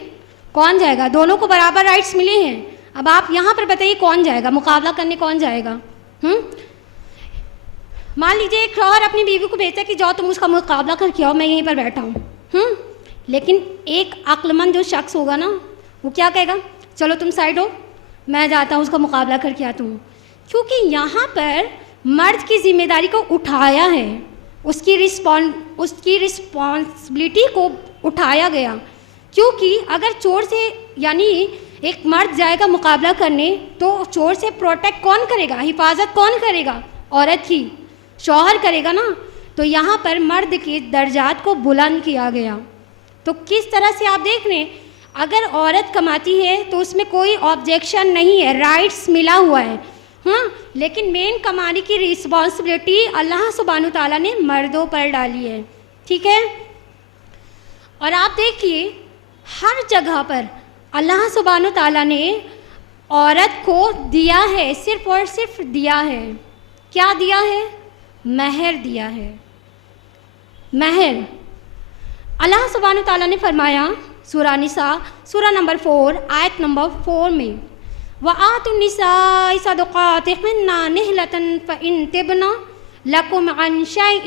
کون جائے گا؟ دونوں کو برابر رائٹس ملے ہیں۔ اب آپ یہاں پر بتائیے کون جائے گا مقابلہ کرنے؟ کون جائے گا؟ مان لیجیے ایک شوہر اپنی بیوی کو بھیجتا ہے کہ جاؤ تم اس کا مقابلہ کر کے آؤ، میں یہیں پر بیٹھا ہوں۔ لیکن ایک عقل مند جو شخص ہوگا نا، وہ کیا کہے گا؟ چلو تم سائڈ ہو، میں جاتا ہوں اس کا مقابلہ کر کے آتا ہوں، کیونکہ یہاں پر مرد کی ذمہ داری کو اٹھایا ہے، اس کی رسپانسبلٹی کو اٹھایا گیا۔ کیونکہ اگر چور سے یعنی ایک مرد جائے گا مقابلہ کرنے تو چور سے پروٹیکٹ کون کرے گا؟ حفاظت کون کرے گا؟ عورت کی، شوہر کرے گا نا۔ تو یہاں پر مرد کے درجات کو بلند کیا گیا۔ تو کس طرح سے آپ دیکھ رہے ہیں، اگر عورت کماتی ہے تو اس میں کوئی آبجیکشن نہیں ہے، رائٹس ملا ہوا ہے، لیکن مین کمانے کی رسپانسبلٹی اللہ سبحانہ تعالیٰ نے مردوں پر ڈالی ہے، ٹھیک ہے۔ اور آپ دیکھیے ہر جگہ پر اللہ سبحانہ تعالیٰ نے عورت کو دیا ہے، صرف اور صرف دیا ہے۔ کیا دیا ہے؟ مہر دیا ہے، مہر۔ اللہ سبحانہ تعالیٰ نے فرمایا سورہ نساء سورہ نمبر 4 آیت نمبر 4 میں، وَآتُوا النِّسَاءَ صَدُقَاتِهِنَّ نِحْلَةً فَإِن تِبْنَ لَكُمْ عَنْ شَيْءٍ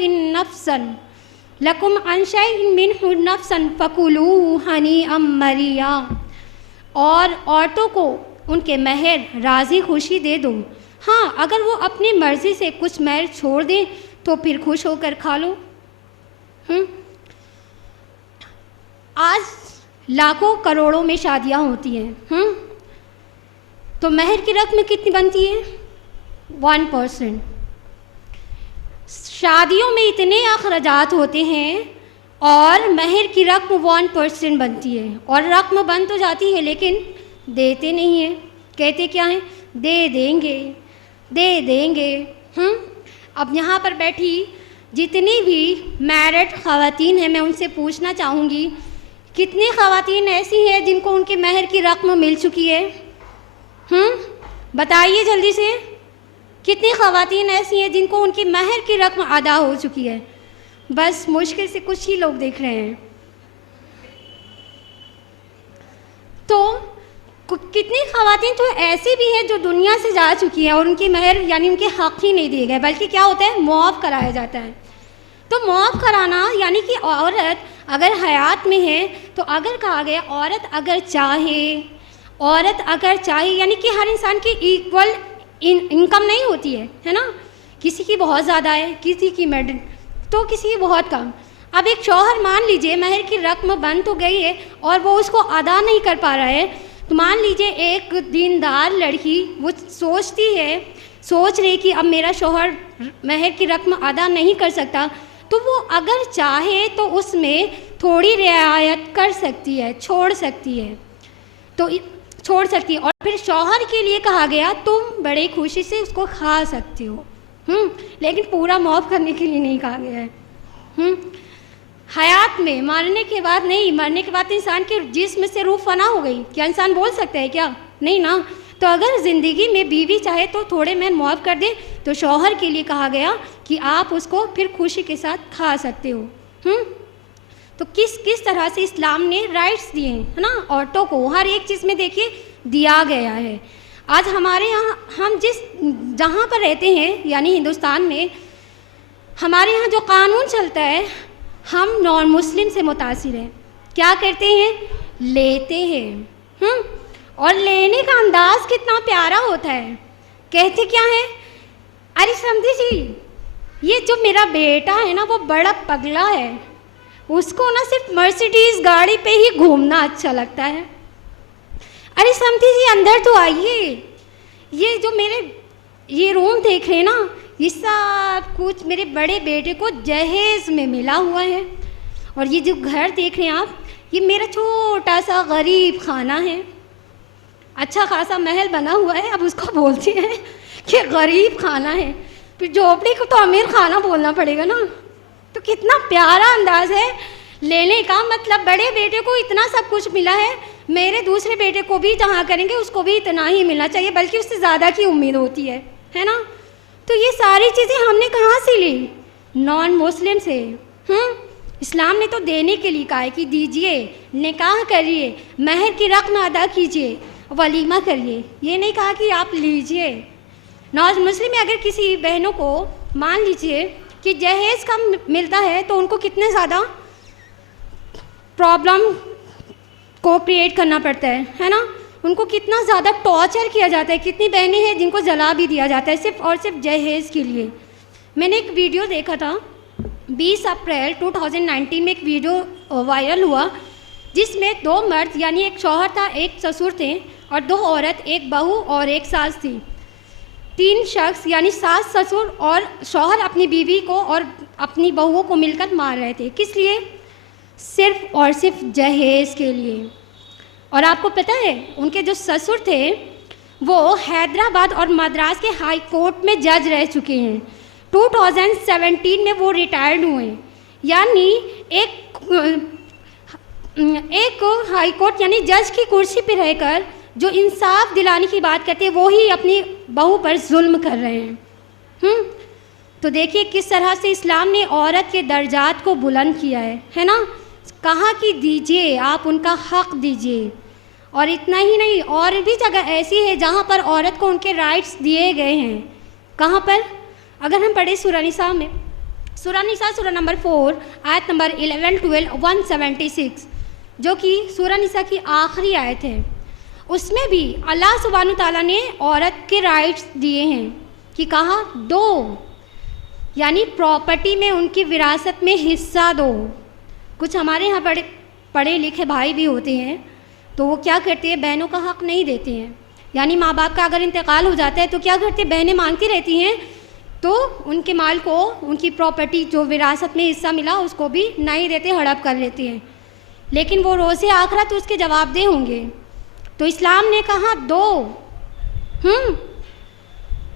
مِّنْهُ نَفْسًا فَكُلُوهُ هَنِيئًا مَرِيئًا، اور عورتوں کو ان کے مہر راضی خوشی دے دو، ہاں اگر وہ اپنی مرضی سے کچھ مہر چھوڑ دیں تو پھر خوش ہو کر کھا لو۔ آج لاکھوں کروڑوں میں شادیاں ہوتی ہیں، تو مہر کی رقم کتنی بنتی ہے؟ 1%۔ شادیوں میں اتنے اخراجات ہوتے ہیں اور مہر کی رقم 1% بنتی ہے، اور رقم بن تو جاتی ہے لیکن دیتے نہیں ہیں، کہتے کیا ہیں؟ دے دیں گے، دے دیں گے۔ اب یہاں پر بیٹھی جتنی بھی میرڈ خواتین ہیں میں ان سے پوچھنا چاہوں گی، کتنی خواتین ایسی ہیں جن کو ان کے مہر کی رقم مل چکی ہے؟ بتائیے جلدی سے، کتنی خواتین ایسی ہیں جن کو ان کی مہر کی رقم ادا ہو چکی ہے، بس مشکل سے کچھ ہی لوگ دیکھ رہے ہیں. تو کتنی خواتین تو ایسی بھی ہیں جو دنیا سے جا چکی ہیں اور ان کی مہر یعنی ان کے حق ہی نہیں دیے گئے، بلکہ کیا ہوتا ہے، معاف کرایا جاتا ہے. تو معاف کرانا یعنی کہ عورت اگر حیات میں ہے تو اگر کہا گیا عورت اگر چاہے یعنی کہ ہر انسان کی ایکول انکم نہیں ہوتی ہے نا، کسی کی بہت زیادہ ہے، کسی کی میڈل تو کسی کی بہت کم. اب ایک شوہر مان لیجئے مہر کی رقم بن تو گئی ہے اور وہ اس کو ادا نہیں کر پا رہا ہے، تو مان لیجئے ایک دیندار لڑکی وہ سوچ رہی کہ اب میرا شوہر مہر کی رقم ادا نہیں کر سکتا، تو وہ اگر چاہے تو اس میں تھوڑی رعایت کر سکتی ہے، چھوڑ سکتی ہے. اور پھر شوہر کے لیے کہا گیا تم بڑے خوشی سے اس کو کھا سکتے ہو، لیکن پورا معاف کرنے کے لیے نہیں کہا گیا ہے. حیات میں، مرنے کے بعد نہیں، مرنے کے بعد انسان کے جسم سے روح فنا ہو گئی، کیا انسان بول سکتا ہے کیا؟ نہیں نا. تو اگر زندگی میں بیوی چاہے تو تھوڑے میں معاف کر دے، تو شوہر کے لیے کہا گیا کہ آپ اس کو پھر خوشی کے ساتھ کھا سکتے ہو. تو کس طرح سے اسلام نے رائٹس دیے ہیں نا عورتوں کو، ہر ایک چیز میں دیکھیے دیا گیا ہے. آج ہمارے یہاں ہم جہاں پر رہتے ہیں یعنی ہندوستان میں، ہمارے یہاں جو قانون چلتا ہے ہم نان مسلم سے متاثر ہیں. کیا کرتے ہیں؟ لیتے ہیں، اور لینے کا انداز کتنا پیارا ہوتا ہے. کہتے کیا ہے؟ ارے سمجھی جی، یہ جو میرا بیٹا ہے نا وہ بڑا پگلا ہے، اس کو نا صرف مرسیڈیز گاڑی پہ ہی گھومنا اچھا لگتا ہے. ارے سمجھی جی اندر تو آئیے، یہ جو میرے یہ روم دیکھ رہے ہیں نا، یہ سب کچھ میرے بڑے بیٹے کو جہیز میں ملا ہوا ہے. اور یہ جو گھر دیکھ رہے ہیں آپ، یہ میرا چھوٹا سا غریب خانہ ہے. اچھا خاصا محل بنا ہوا ہے، اب اس کو بولتے ہیں کہ غریب خانہ ہے، پھر جھوپڑی کو تو امیر خانہ بولنا پڑے گا نا. تو کتنا پیارا انداز ہے لینے کا، مطلب بڑے بیٹے کو اتنا سب کچھ ملا ہے، میرے دوسرے بیٹے کو بھی جہاں کریں گے اس کو بھی اتنا ہی ملنا چاہیے، بلکہ اس سے زیادہ کی امید ہوتی ہے نا. تو یہ ساری چیزیں ہم نے کہاں سے لی؟ نان مسلم سے. اسلام نے تو دینے کے لیے کہا ہے کہ دیجئے، نکاح کریے، مہر کی رقم ادا کیجئے، ولیمہ کریے. یہ نہیں کہا کہ آپ لیجئے. نان مسلم میں اگر کسی بہنوں کو مان لیجئے کہ جہیز کم ملتا ہے تو ان کو کتنے زیادہ پرابلم کو کریٹ کرنا پڑتا ہے نا، ان کو کتنا زیادہ ٹارچر کیا جاتا ہے. کتنی بہنیں ہیں جن کو جلا بھی دیا جاتا ہے صرف اور صرف جہیز کے لیے. میں نے ایک ویڈیو دیکھا تھا 20 اپریل 2019 میں، ایک ویڈیو وائرل ہوا جس میں 2 مرد یعنی ایک شوہر تھا، ایک سسر تھے، اور 2 عورت، ایک بہو اور ایک ساس تھی. 3 شخص یعنی ساس، سسر اور شوہر اپنی بیوی کو اور اپنی بہوؤں کو مل کر مار رہے تھے. کس لیے؟ صرف اور صرف جہیز کے لیے. اور آپ کو پتہ ہے ان کے جو سسر تھے وہ حیدرآباد اور مدراس کے ہائی کورٹ میں جج رہ چکے ہیں. 2017 میں وہ ریٹائرڈ ہوئے. یعنی ایک ہائی کورٹ یعنی جج کی کرسی پہ رہ کر جو انصاف دلانے کی بات کرتے ہیں وہی اپنی بہو پر ظلم کر رہے ہیں. تو دیکھیے کس طرح سے اسلام نے عورت کے درجات کو بلند کیا ہے نا. کہا کہ دیجئے، آپ ان کا حق دیجئے. اور اتنا ہی نہیں، اور بھی جگہ ایسی ہے جہاں پر عورت کو ان کے رائٹس دیے گئے ہیں. کہاں پر؟ اگر ہم پڑھیں سورہ نساء میں، سورہ نساء سورہ نمبر 4 آیت نمبر 11, 12, 176 جو کہ سورہ نساء کی آخری آیت ہے، اس میں بھی اللہ سبحانہ تعالیٰ نے عورت کے رائٹس دیے ہیں کہ کہا دو، یعنی پراپرٹی میں ان کی وراثت میں حصہ دو. کچھ ہمارے یہاں بڑے پڑھے لکھے بھائی بھی ہوتے ہیں تو وہ کیا کرتے ہیں، بہنوں کا حق نہیں دیتے ہیں. یعنی ماں باپ کا اگر انتقال ہو جاتا ہے تو کیا کرتے ہیں، بہنیں مانگتی رہتی ہیں تو ان کے مال کو، ان کی پراپرٹی جو وراثت میں حصہ ملا اس کو بھی نہیں دیتے، ہڑپ کر لیتے ہیں. لیکن وہ روز آخرت اس کے جواب دہ ہوں گے. تو اسلام نے کہا دو.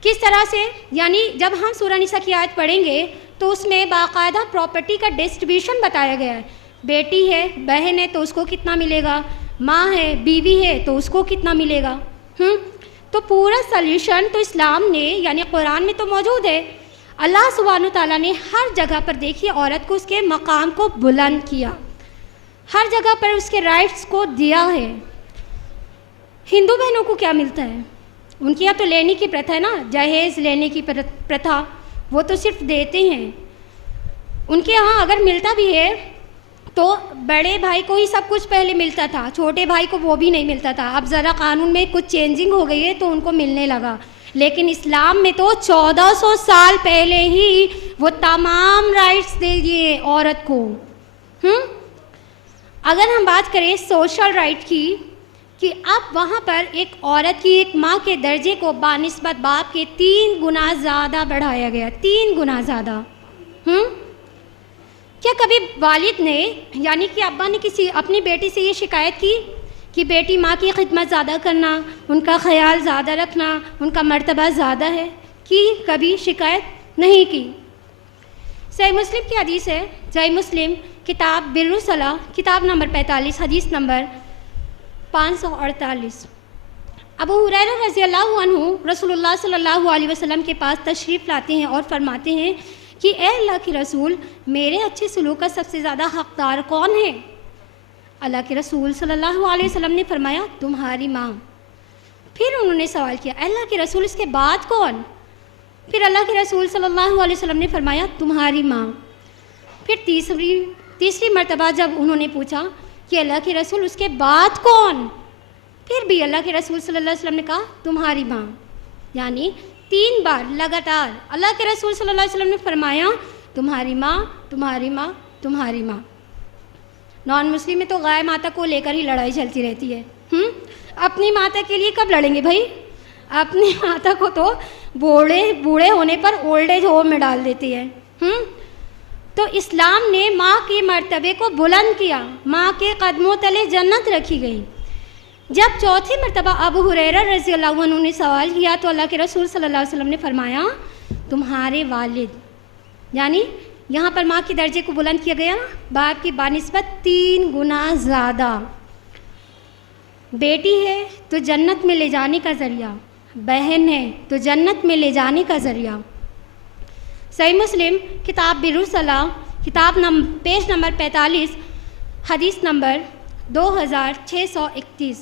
کس طرح سے؟ یعنی جب ہم سورہ نساء کی آیت پڑھیں گے تو اس میں باقاعدہ پراپرٹی کا ڈسٹریبیوشن بتایا گیا ہے. بیٹی ہے، بہن ہے تو اس کو کتنا ملے گا، ماں ہے، بیوی ہے تو اس کو کتنا ملے گا. تو پورا سلیوشن تو اسلام نے یعنی قرآن میں تو موجود ہے. اللہ سبحانہ تعالیٰ نے ہر جگہ پر دیکھیے عورت کو اس کے مقام کو بلند کیا, ہر جگہ پر اس کے رائٹس کو دیا ہے. ہندو بہنوں کو کیا ملتا ہے؟ ان کی یہاں تو لینے کی پرتھا ہے نا, جہیز لینے کی پرتھا, وہ تو صرف دیتے ہیں. ان کے یہاں اگر ملتا بھی ہے تو بڑے بھائی کو ہی سب کچھ پہلے ملتا تھا, چھوٹے بھائی کو وہ بھی نہیں ملتا تھا. اب ذرا قانون میں کچھ چینجنگ ہو گئی ہے تو ان کو ملنے لگا, لیکن اسلام میں تو 1400 سال پہلے ہی وہ تمام رائٹس دے دیے عورت کو. اگر ہم بات کریں سوشل رائٹ کی کہ اب وہاں پر ایک عورت کی ایک ماں کے درجے کو بنسبت باپ کے 3 گنا زیادہ بڑھایا گیا, 3 گنا زیادہ. کیا کبھی والد نے یعنی کہ ابا نے کسی اپنی بیٹی سے یہ شکایت کی کہ بیٹی ماں کی خدمت زیادہ کرنا, ان کا خیال زیادہ رکھنا, ان کا مرتبہ زیادہ ہے؟ کی کبھی شکایت نہیں کی. صحیح مسلم کی حدیث ہے, صحیح مسلم کتاب بر الصلاح کتاب نمبر 45 حدیث نمبر 548. ابو ہریرہ رضی اللہ عنہ رسول اللہ صلی اللہ علیہ وسلم کے پاس تشریف لاتے ہیں اور فرماتے ہیں کہ اے اللہ کے رسول, میرے اچھے سلوک کا سب سے زیادہ حقدار کون ہے؟ اللہ کے رسول صلی اللہ علیہ وسلم نے فرمایا تمہاری ماں. پھر انہوں نے سوال کیا اے اللہ کے رسول اس کے بعد کون؟ پھر اللہ کے رسول صلی اللہ علیہ وسلم نے فرمایا تمہاری ماں. پھر تیسری مرتبہ جب انہوں نے پوچھا کہ اللہ کے رسول اس کے بعد کون؟ پھر بھی اللہ کے رسول صلی اللہ علیہ وسلم نے کہا تمہاری ماں. یعنی 3 بار لگاتار اللہ کے رسول صلی اللہ علیہ وسلم نے فرمایا تمہاری ماں, تمہاری ماں, تمہاری ماں. نان مسلم میں تو گائے ماتا کو لے کر ہی لڑائی چلتی رہتی ہے. اپنی ماتا کے لیے کب لڑیں گے بھائی؟ اپنی ماتا کو تو بوڑھے ہونے پر اولڈ ایج ہوم میں ڈال دیتی ہے. تو اسلام نے ماں کے مرتبے کو بلند کیا, ماں کے قدموں تلے جنت رکھی گئی. جب چوتھی مرتبہ ابو ہریرہ رضی اللہ عنہ نے سوال کیا تو اللہ کے رسول صلی اللہ علیہ وسلم نے فرمایا تمہارے والد. یعنی یہاں پر ماں کے درجے کو بلند کیا گیا, باپ کی بنسبت 3 گنا زیادہ. بیٹی ہے تو جنت میں لے جانے کا ذریعہ, بہن ہے تو جنت میں لے جانے کا ذریعہ. صحیح مسلم کتاب بر الصلاح کتاب پیج نمبر 45 حدیث نمبر 2631.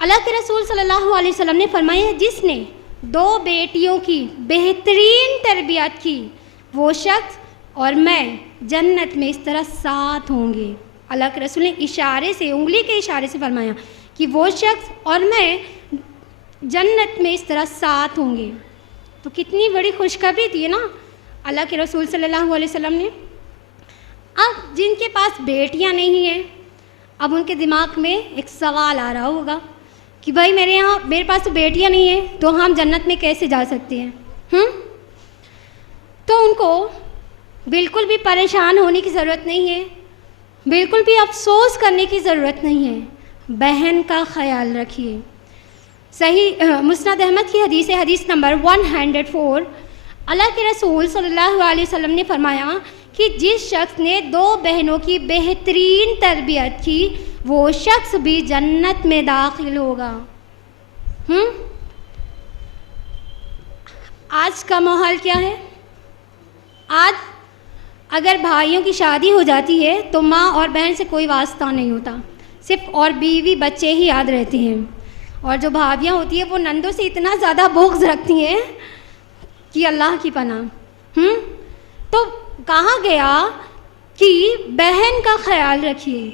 اللہ کے رسول صلی اللہ علیہ وسلم نے فرمایا جس نے 2 بیٹیوں کی بہترین تربیت کی وہ شخص اور میں جنت میں اس طرح ساتھ ہوں گے. اللہ کے رسول نے اشارے سے, انگلی کے اشارے سے فرمایا کہ وہ شخص اور میں جنت میں اس طرح ساتھ ہوں گے. تو کتنی بڑی خوشخبری تھی نا اللہ کے رسول صلی اللہ علیہ وسلم نے. اب جن کے پاس بیٹیاں نہیں ہیں, اب ان کے دماغ میں ایک سوال آ رہا ہوگا کہ بھائی میرے پاس تو بیٹیاں نہیں ہیں تو ہم جنت میں کیسے جا سکتے ہیں؟ تو ان کو بالکل بھی پریشان ہونے کی ضرورت نہیں ہے, بالکل بھی افسوس کرنے کی ضرورت نہیں ہے. بہن کا خیال رکھیے. صحیح مسند احمد کی حدیث ہے, حدیث نمبر 104. اللہ کے رسول صلی اللہ علیہ وسلم نے فرمایا کہ جس شخص نے 2 بہنوں کی بہترین تربیت کی وہ شخص بھی جنت میں داخل ہوگا. آج کا ماحول کیا ہے؟ آج اگر بھائیوں کی شادی ہو جاتی ہے تو ماں اور بہن سے کوئی واسطہ نہیں ہوتا, صرف اور بیوی بچے ہی یاد رہتے ہیں. اور جو بھابیاں ہوتی ہیں وہ نندوں سے اتنا زیادہ بغض رکھتی ہیں کہ اللہ کی پناہ. تو کہا گیا کہ بہن کا خیال رکھیے,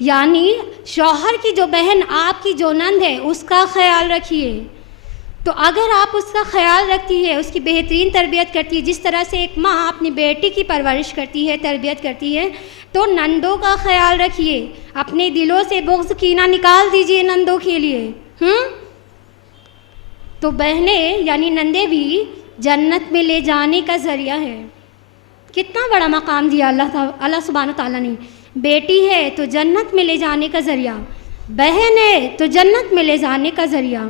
یعنی شوہر کی جو بہن آپ کی جو نند ہے اس کا خیال رکھیے. تو اگر آپ اس کا خیال رکھتی ہے, اس کی بہترین تربیت کرتی ہے, جس طرح سے ایک ماں اپنی بیٹی کی پرورش کرتی ہے, تربیت کرتی ہے, تو نندوں کا خیال رکھیے. اپنے دلوں سے بغض کینہ نکال دیجئے نندوں کے لیے. تو بہنیں یعنی نندیں بھی جنت میں لے جانے کا ذریعہ ہے. کتنا بڑا مقام دیا اللہ سبحانہ تعالیٰ نے. بیٹی ہے تو جنت میں لے جانے کا ذریعہ, بہن ہے تو جنت میں لے جانے کا ذریعہ.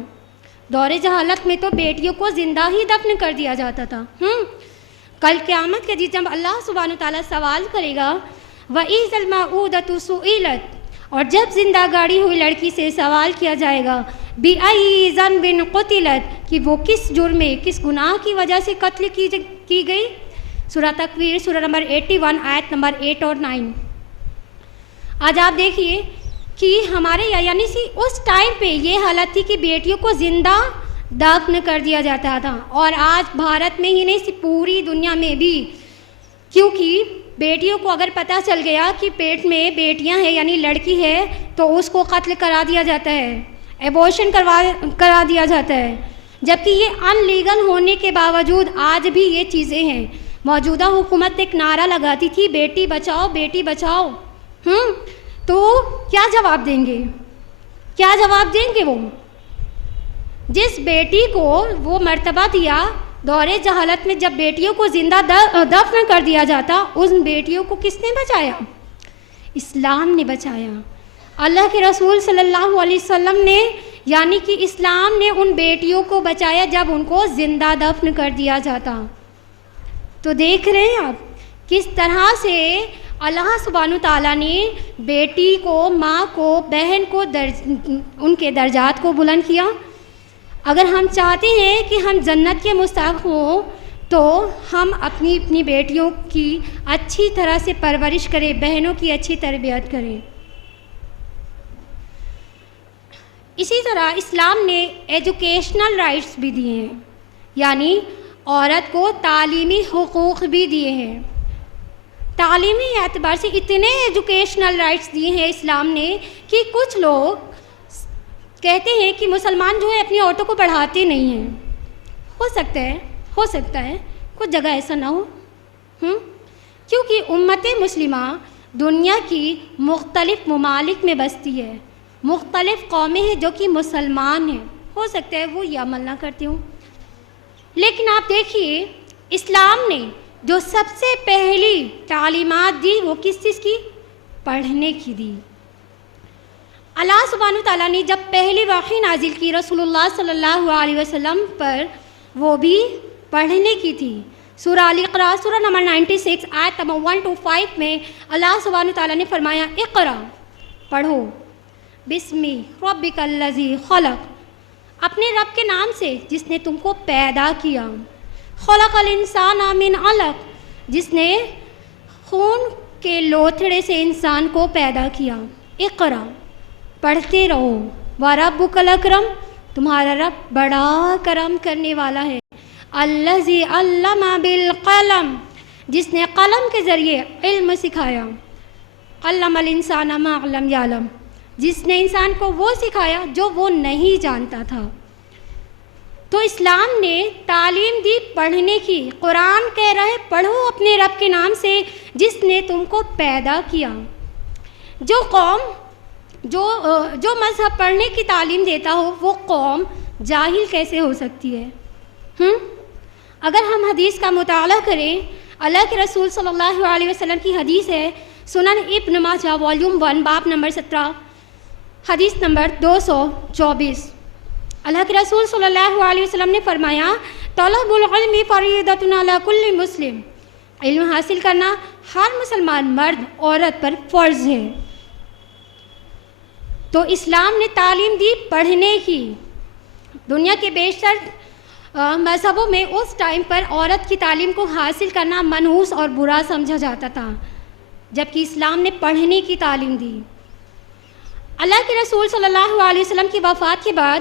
دور جہالت میں تو بیٹیوں کو زندہ ہی دفن کر دیا جاتا تھا. کل قیامت کے دن جب اللہ سبحانہ تعالیٰ سوال کرے گا وَإِذَا الْمَوْءُودَةُ سُئِلَتْ, اور جب زندہ گاڑی ہوئی لڑکی سے سوال کیا جائے گا بِأَيِّ ذَنْبٍ قُتِلَتْ کہ وہ کس جرم میں کس گناہ کی وجہ سے قتل کی گئی. سورہ تکویر سورہ نمبر 81 آیت نمبر 8 اور 9. آج آپ دیکھیے کہ ہمارے یعنی اس ٹائم پہ یہ حالت تھی کہ بیٹیوں کو زندہ دفن کر دیا جاتا تھا. اور آج بھارت میں ہی نہیں پوری دنیا میں بھی، کیونکہ بیٹیوں کو اگر پتہ چل گیا کہ پیٹ میں بیٹیاں ہیں یعنی لڑکی ہے تو اس کو قتل کرا دیا جاتا ہے، ایبورشن کرا دیا جاتا ہے. جبکہ یہ ان لیگل ہونے کے باوجود آج بھی یہ چیزیں ہیں. موجودہ حکومت ایک نعرہ لگاتی تھی بیٹی بچاؤ بیٹی بچاؤ. تو کیا جواب دیں گے؟ کیا جواب دیں گے؟ وہ جس بیٹی کو وہ مرتبہ دیا دور جہالت میں، جب بیٹیوں کو زندہ دفن کر دیا جاتا، ان بیٹیوں کو کس نے بچایا؟ اسلام نے بچایا. اللہ کے رسول صلی اللہ علیہ وسلم نے، یعنی کہ اسلام نے ان بیٹیوں کو بچایا جب ان کو زندہ دفن کر دیا جاتا. تو دیکھ رہے ہیں آپ کس طرح سے اللہ سبحانہ تعالیٰ نے بیٹی کو، ماں کو، بہن کو ان کے درجات کو بلند کیا. اگر ہم چاہتے ہیں کہ ہم جنت کے مستحق ہوں تو ہم اپنی بیٹیوں کی اچھی طرح سے پرورش کریں، بہنوں کی اچھی تربیت کریں. اسی طرح اسلام نے ایجوکیشنل رائٹس بھی دیے ہیں، یعنی عورت کو تعلیمی حقوق بھی دیے ہیں. تعلیمی اعتبار سے اتنے ایجوکیشنل رائٹس دیے ہیں اسلام نے کہ کچھ لوگ کہتے ہیں کہ مسلمان جو ہے اپنی عورتوں کو پڑھاتے نہیں ہیں. ہو سکتا ہے کچھ جگہ ایسا نہ ہو، کیونکہ امت مسلمہ دنیا کی مختلف ممالک میں بستی ہے، مختلف قومیں ہیں جو کہ مسلمان ہیں. ہو سکتا ہے وہ یہ عمل نہ کرتے ہوں. لیکن آپ دیکھیے اسلام نے جو سب سے پہلی تعلیمات دی وہ کس چیز کی؟ پڑھنے کی دی. اللہ سبحانہ تعالیٰ نے جب پہلی وحی نازل کی رسول اللہ صلی اللہ علیہ وسلم پر، وہ بھی پڑھنے کی تھی. سورہ الاقراء سورہ نمبر 96 آیت نمبر 1 to 5 میں اللہ سبحانہ تعالیٰ نے فرمایا اقرا، پڑھو، بسم ربک الذی خلق، اپنے رب کے نام سے جس نے تم کو پیدا کیا. خلق الانسان من علق، جس نے خون کے لوتھڑے سے انسان کو پیدا کیا. اقرا، پڑھتے رہو. وربک الاکرم، تمہارا رب بڑا کرم کرنے والا ہے. الذی علم بالقلم، جس نے قلم کے ذریعے علم سکھایا. علم الانسان ما لم یعلم، جس نے انسان کو وہ سکھایا جو وہ نہیں جانتا تھا. تو اسلام نے تعلیم دی پڑھنے کی. قرآن کہہ رہا ہے پڑھو اپنے رب کے نام سے جس نے تم کو پیدا کیا. جو قوم جو مذہب پڑھنے کی تعلیم دیتا ہو وہ قوم جاہل کیسے ہو سکتی ہے؟ اگر ہم حدیث کا مطالعہ کریں، اللہ کے رسول صلی اللہ علیہ وسلم کی حدیث ہے سنن ابن ماجہ والیوم 1 باب نمبر 17 حدیث نمبر 224. اللہ کے رسول صلی اللہ علیہ وسلم نے فرمایا طلب العلم فریضۃ علی کل مسلم، علم حاصل کرنا ہر مسلمان مرد عورت پر فرض ہے. تو اسلام نے تعلیم دی پڑھنے کی. دنیا کے بیشتر مذہبوں میں اس ٹائم پر عورت کی تعلیم کو حاصل کرنا منحوس اور برا سمجھا جاتا تھا، جبکہ اسلام نے پڑھنے کی تعلیم دی. اللہ کے رسول صلی اللہ علیہ وسلم کی وفات کے بعد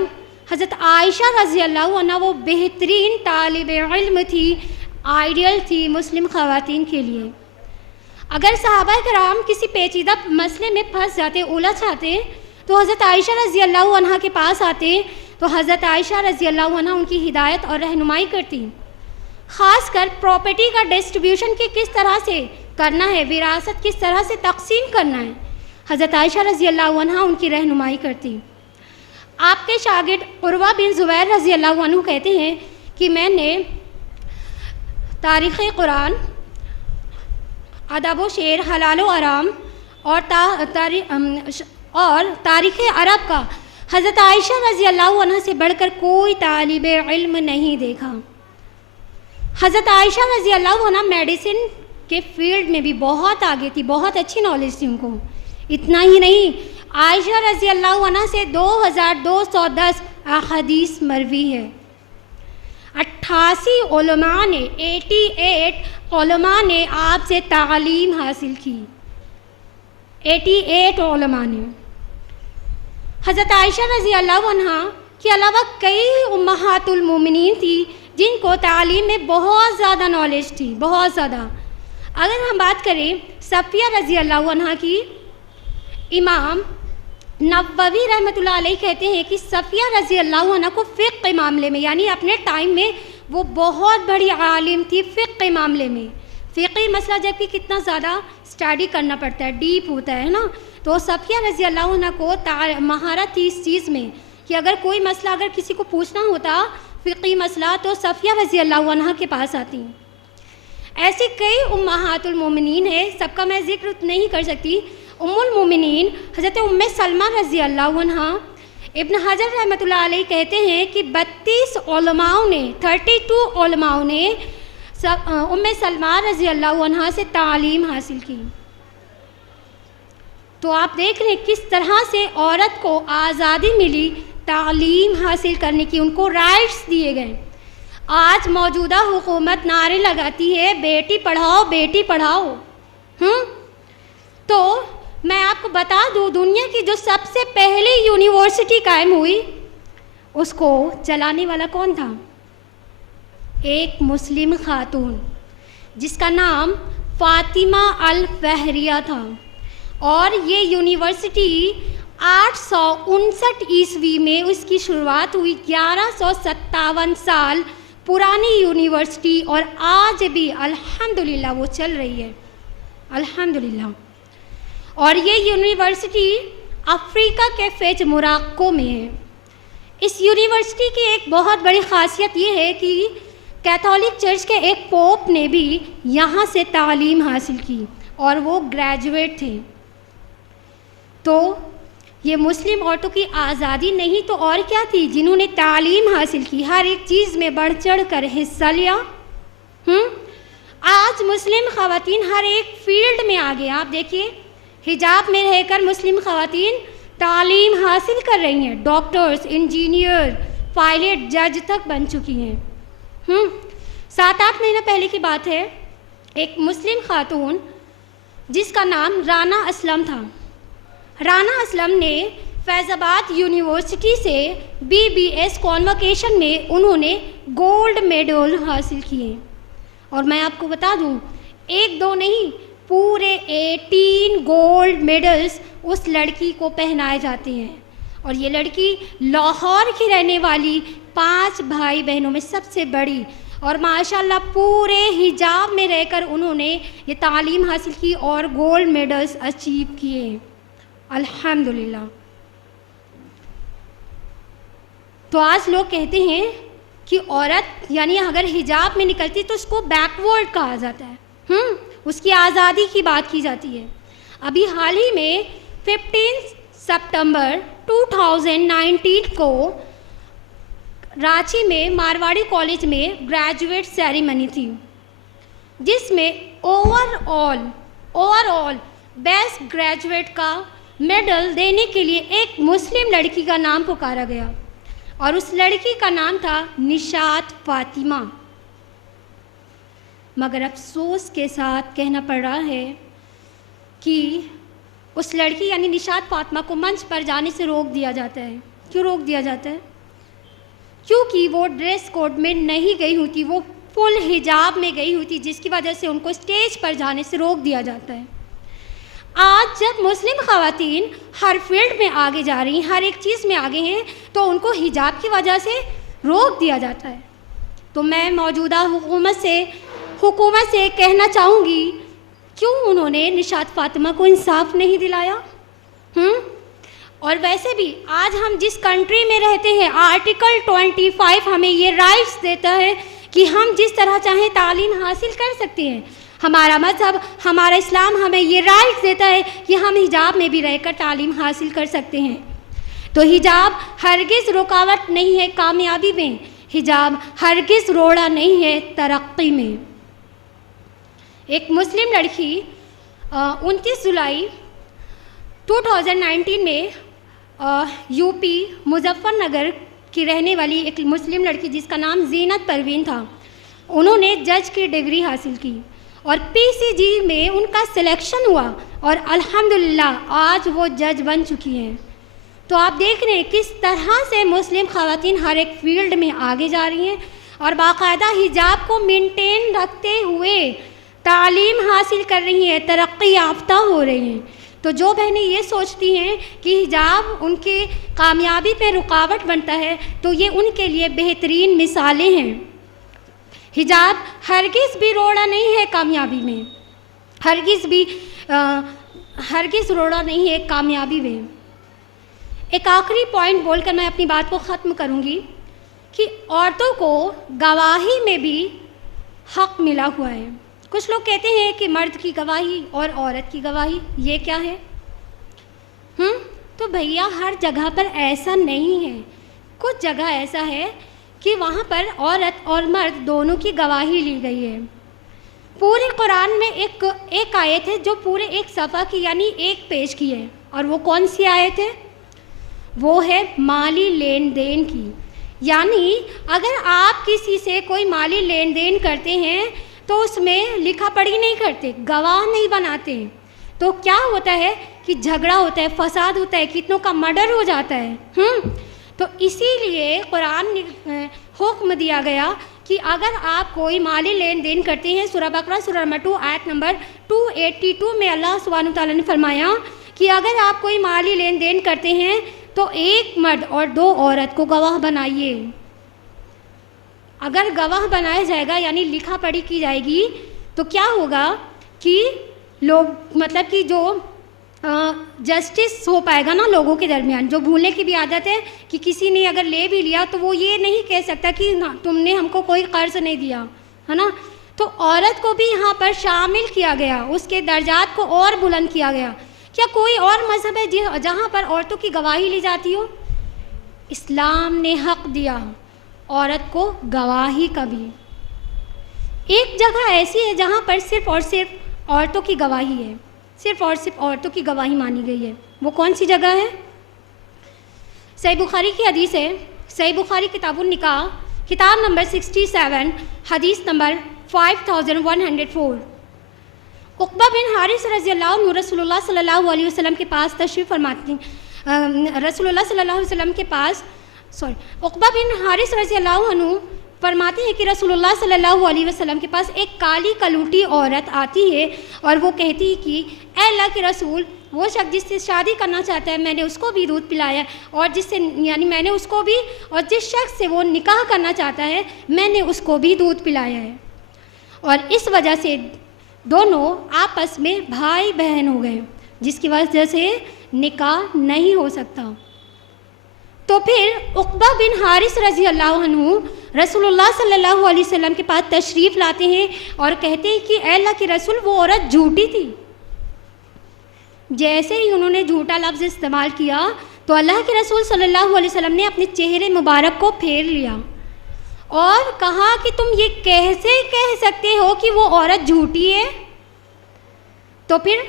حضرت عائشہ رضی اللہ عنہ وہ بہترین طالب علم تھی، آئیڈیل تھی مسلم خواتین کے لیے. اگر صحابہ کرام کسی پیچیدہ مسئلے میں پھنس جاتے، الجھ جاتے تو حضرت عائشہ رضی اللہ عنہ کے پاس آتے تو حضرت عائشہ رضی اللہ عنہ ان کی ہدایت اور رہنمائی کرتی. خاص کر پراپرٹی کا ڈسٹریبیوشن کس طرح سے کرنا ہے، وراثت کس طرح سے تقسیم کرنا ہے، حضرت عائشہ رضی اللہ عنہ ان کی رہنمائی کرتی. آپ کے شاگرد عروہ بن زبیر رضی اللہ عنہ کہتے ہیں کہ میں نے تاریخ قرآن، ادب و شعر، حلال و حرام اور تاریخ عرب کا حضرت عائشہ رضی اللہ عنہ سے بڑھ کر کوئی طالب علم نہیں دیکھا. حضرت عائشہ رضی اللہ عنہ میڈیسن کے فیلڈ میں بھی بہت آگے تھی، بہت اچھی نالج تھی ان کو. اتنا ہی نہیں، عائشہ رضی اللہ عنہ سے 2210 احادیث مروی ہے. 88 علماء نے 88 علماء نے آپ سے تعلیم حاصل کی. 88 علماء نے. حضرت عائشہ رضی اللہ عنہ کے علاوہ کئی امہات المومنین تھی جن کو تعلیم میں بہت زیادہ نالج تھی، بہت زیادہ. اگر ہم بات کریں صفیہ رضی اللہ عنہ کی، امام نووی رحمۃ اللہ علیہ کہتے ہیں کہ صفیہ رضی اللہ عنہ کو فقہ کے معاملے میں، یعنی اپنے ٹائم میں وہ بہت بڑی عالم تھی فقہ کے معاملے میں. فقہی مسئلہ جب کہ کتنا زیادہ اسٹڈی کرنا پڑتا ہے، ڈیپ ہوتا ہے نا، تو صفیہ رضی اللہ عنہ کو مہارت تھی اس چیز میں کہ اگر کوئی مسئلہ اگر کسی کو پوچھنا ہوتا فقہی مسئلہ تو صفیہ رضی اللہ عنہ کے پاس آتی. ایسی کئی امہات المومنین ہیں، سب کا میں ذکر نہیں کر سکتی. ام المومنین حضرت ام سلمہ رضی اللہ عنہ، ابن حجر رحمۃ اللہ علیہ کہتے ہیں کہ 32 علماء نے 32 علماء نے ام سلمہ رضی اللہ عنہ سے تعلیم حاصل کی. تو آپ دیکھ لیں کس طرح سے عورت کو آزادی ملی تعلیم حاصل کرنے کی، ان کو رائٹس دیے گئے. آج موجودہ حکومت نعرے لگاتی ہے بیٹی پڑھاؤ بیٹی پڑھاؤ. تو میں آپ کو بتا دوں دنیا کی جو سب سے پہلی یونیورسٹی قائم ہوئی اس کو چلانے والا کون تھا؟ ایک مسلم خاتون جس کا نام فاطمہ الفہریہ تھا. اور یہ یونیورسٹی 859 عیسوی میں اس کی شروعات ہوئی. 1157 سال پرانی یونیورسٹی اور آج بھی الحمدللہ وہ چل رہی ہے، الحمدللہ. اور یہ یونیورسٹی افریقہ کے فیج موراکو میں ہے. اس یونیورسٹی کی ایک بہت بڑی خاصیت یہ ہے کہ کیتھولک چرچ کے ایک پوپ نے بھی یہاں سے تعلیم حاصل کی اور وہ گریجویٹ تھے. تو یہ مسلم عورتوں کی آزادی نہیں تو اور کیا تھی، جنہوں نے تعلیم حاصل کی، ہر ایک چیز میں بڑھ چڑھ کر حصہ لیا. آج مسلم خواتین ہر ایک فیلڈ میں آگے. آپ دیکھیے حجاب میں رہ کر مسلم خواتین تعلیم حاصل کر رہی ہیں، ڈاکٹرز، انجینئر، پائلٹ، جج تک بن چکی ہیں. 7-8 مہینہ پہلے کی بات ہے، ایک مسلم خاتون جس کا نام رانا اسلم تھا. رانا اسلم نے فیض آباد یونیورسٹی سے BBS کانوکیشن میں انہوں نے گولڈ میڈل حاصل کیے. اور میں آپ کو بتا دوں 1-2 نہیں، پورے 18 گولڈ میڈلز اس لڑکی کو پہنائے جاتے ہیں. اور یہ لڑکی لاہور کی رہنے والی 5 بھائی بہنوں میں سب سے بڑی، اور ماشاءاللہ پورے حجاب میں رہ کر انہوں نے یہ تعلیم حاصل کی اور گولڈ میڈلز اچیو کیے، الحمدللہ. تو آج لوگ کہتے ہیں کہ عورت یعنی اگر حجاب میں نکلتی تو اس کو بیکورڈ کہا جاتا ہے، اس کی آزادی کی بات کی جاتی ہے. ابھی حال ہی میں 15 سپتمبر 2019 کو رانچی میں مارواڑی کالج میں گریجویٹ سیریمنی تھی، جس میں اوور آل بیسٹ گریجویٹ کا میڈل دینے کے لیے ایک مسلم لڑکی کا نام پکارا گیا اور اس لڑکی کا نام تھا نشاط فاطمہ. مگر افسوس کے ساتھ کہنا پڑ رہا ہے کہ اس لڑکی یعنی نشاط فاطمہ کو منچ پر جانے سے روک دیا جاتا ہے. کیوں روک دیا جاتا ہے؟ کیونکہ وہ ڈریس کوڈ میں نہیں گئی ہوتی، وہ فل حجاب میں گئی ہوتی، جس کی وجہ سے ان کو اسٹیج پر جانے سے روک دیا جاتا ہے. آج جب مسلم خواتین ہر فیلڈ میں آگے جا رہی ہیں، ہر ایک چیز میں آگے ہیں، تو ان کو حجاب کی وجہ سے روک دیا جاتا ہے. تو میں موجودہ حکومت سے کہنا چاہوں گی کیوں انہوں نے نشاط فاطمہ کو انصاف نہیں دلایا؟ اور ویسے بھی آج ہم جس کنٹری میں رہتے ہیں آرٹیکل 25 ہمیں یہ رائٹس دیتا ہے کہ ہم جس طرح چاہیں تعلیم حاصل کر سکتے ہیں. ہمارا مذہب، ہمارا اسلام ہمیں یہ رائٹس دیتا ہے کہ ہم حجاب میں بھی رہ کر تعلیم حاصل کر سکتے ہیں. تو حجاب ہرگز رکاوٹ نہیں ہے کامیابی میں، حجاب ہرگز روڑا نہیں ہے ترقی میں. ایک مسلم لڑکی 29 جولائی 2019 میں یو پی مظفر نگر کی رہنے والی ایک مسلم لڑکی جس کا نام زینت پروین تھا، انہوں نے جج کی ڈگری حاصل کی اور PCG میں ان کا سلیکشن ہوا اور الحمدللہ آج وہ جج بن چکی ہیں۔ تو آپ دیکھ رہے ہیں کس طرح سے مسلم خواتین ہر ایک فیلڈ میں آگے جا رہی ہیں اور باقاعدہ حجاب کو مینٹین رکھتے ہوئے تعلیم حاصل کر رہی ہیں، ترقی یافتہ ہو رہی ہیں۔ تو جو بہنیں یہ سوچتی ہیں کہ حجاب ان کے کامیابی پہ رکاوٹ بنتا ہے، تو یہ ان کے لیے بہترین مثالیں ہیں۔ حجاب ہرگز بھی روڑا نہیں ہے کامیابی میں، ہرگز روڑا نہیں ہے کامیابی میں۔ ایک آخری پوائنٹ بول کر میں اپنی بات کو ختم کروں گی کہ عورتوں کو گواہی میں بھی حق ملا ہوا ہے۔ کچھ لوگ کہتے ہیں کہ مرد کی گواہی اور عورت کی گواہی یہ کیا ہے؟ تو بھیا ہر جگہ پر ایسا نہیں ہے، کچھ جگہ ایسا ہے کہ وہاں پر عورت اور مرد دونوں کی گواہی لی گئی ہے۔ پورے قرآن میں ایک آیت ہے جو پورے ایک صفحہ کی یعنی ایک پیج کی ہے، اور وہ کون سی آیت ہے؟ وہ ہے مالی لین دین کی۔ یعنی اگر آپ کسی سے کوئی مالی لین دین کرتے ہیں تو اس میں لکھا پڑھی نہیں کرتے، گواہ نہیں بناتے، تو کیا ہوتا ہے کہ جھگڑا ہوتا ہے، فساد ہوتا ہے، کتنوں کا مرڈر ہو جاتا ہے۔ تو اسی لیے قرآن نے حکم دیا گیا کہ اگر آپ کوئی مالی لین دین کرتے ہیں، سورہ بقرہ سورہ نمبر 2 آیت نمبر 282 میں اللہ سبحانہ وتعالیٰ نے فرمایا کہ اگر آپ کوئی مالی لین دین کرتے ہیں تو ایک مرد اور 2 عورت کو گواہ بنائیے۔ اگر گواہ بنایا جائے گا یعنی لکھا پڑھی کی جائے گی تو کیا ہوگا کہ لوگ مطلب کہ جو جسٹس ہو پائے گا نا لوگوں کے درمیان۔ جو بھولنے کی بھی عادت ہے کہ کسی نے اگر لے بھی لیا تو وہ یہ نہیں کہہ سکتا کہ تم نے ہم کو کوئی قرض نہیں دیا، ہے نا۔ تو عورت کو بھی یہاں پر شامل کیا گیا، اس کے درجات کو اور بلند کیا گیا۔ کیا کوئی اور مذہب ہے جہاں پر عورتوں کی گواہی لی جاتی ہو؟ اسلام نے حق دیا عورت کو گواہی کا بھی۔ ایک جگہ ایسی ہے جہاں پر صرف اور صرف عورتوں کی گواہی ہے، صرف اور صرف عورتوں کی گواہی مانی گئی ہے۔ وہ کون سی جگہ ہے؟ صحیح بخاری کی حدیث ہے، صحیح بخاری کتاب النکاح، کتاب نمبر 67، حدیث نمبر 5104۔ عقبہ بن حارث رضی اللہ عنہ رسول اللہ صلی اللہ علیہ وسلم کے پاس تشریف فرماتے ہیں، عقبہ بن حارث رضی اللہ عنہ فرماتے ہیں کہ رسول اللہ صلی اللہ علیہ وسلم کے پاس ایک کالی کلوٹی عورت آتی ہے اور وہ کہتی ہے کہ اے اللہ کے رسول، وہ شخص جس سے شادی کرنا چاہتا ہے میں نے اس کو بھی دودھ پلایا، اور میں نے اس کو بھی، اور جس شخص سے وہ نکاح کرنا چاہتا ہے میں نے اس کو بھی دودھ پلایا ہے، اور اس وجہ سے دونوں آپس میں بھائی بہن ہو گئے، جس کی وجہ سے نکاح نہیں ہو سکتا۔ تو پھر عقبہ بن حارث رضی اللہ عنہ رسول اللہ صلی اللہ علیہ وسلم کے پاس تشریف لاتے ہیں اور کہتے ہیں کہ اے اللہ کے رسول، وہ عورت جھوٹی تھی۔ جیسے ہی انہوں نے جھوٹا لفظ استعمال کیا تو اللہ کے رسول صلی اللہ علیہ وسلم نے اپنے چہرے مبارک کو پھیر لیا اور کہا کہ تم یہ کیسے کہہ سکتے ہو کہ وہ عورت جھوٹی ہے؟ تو پھر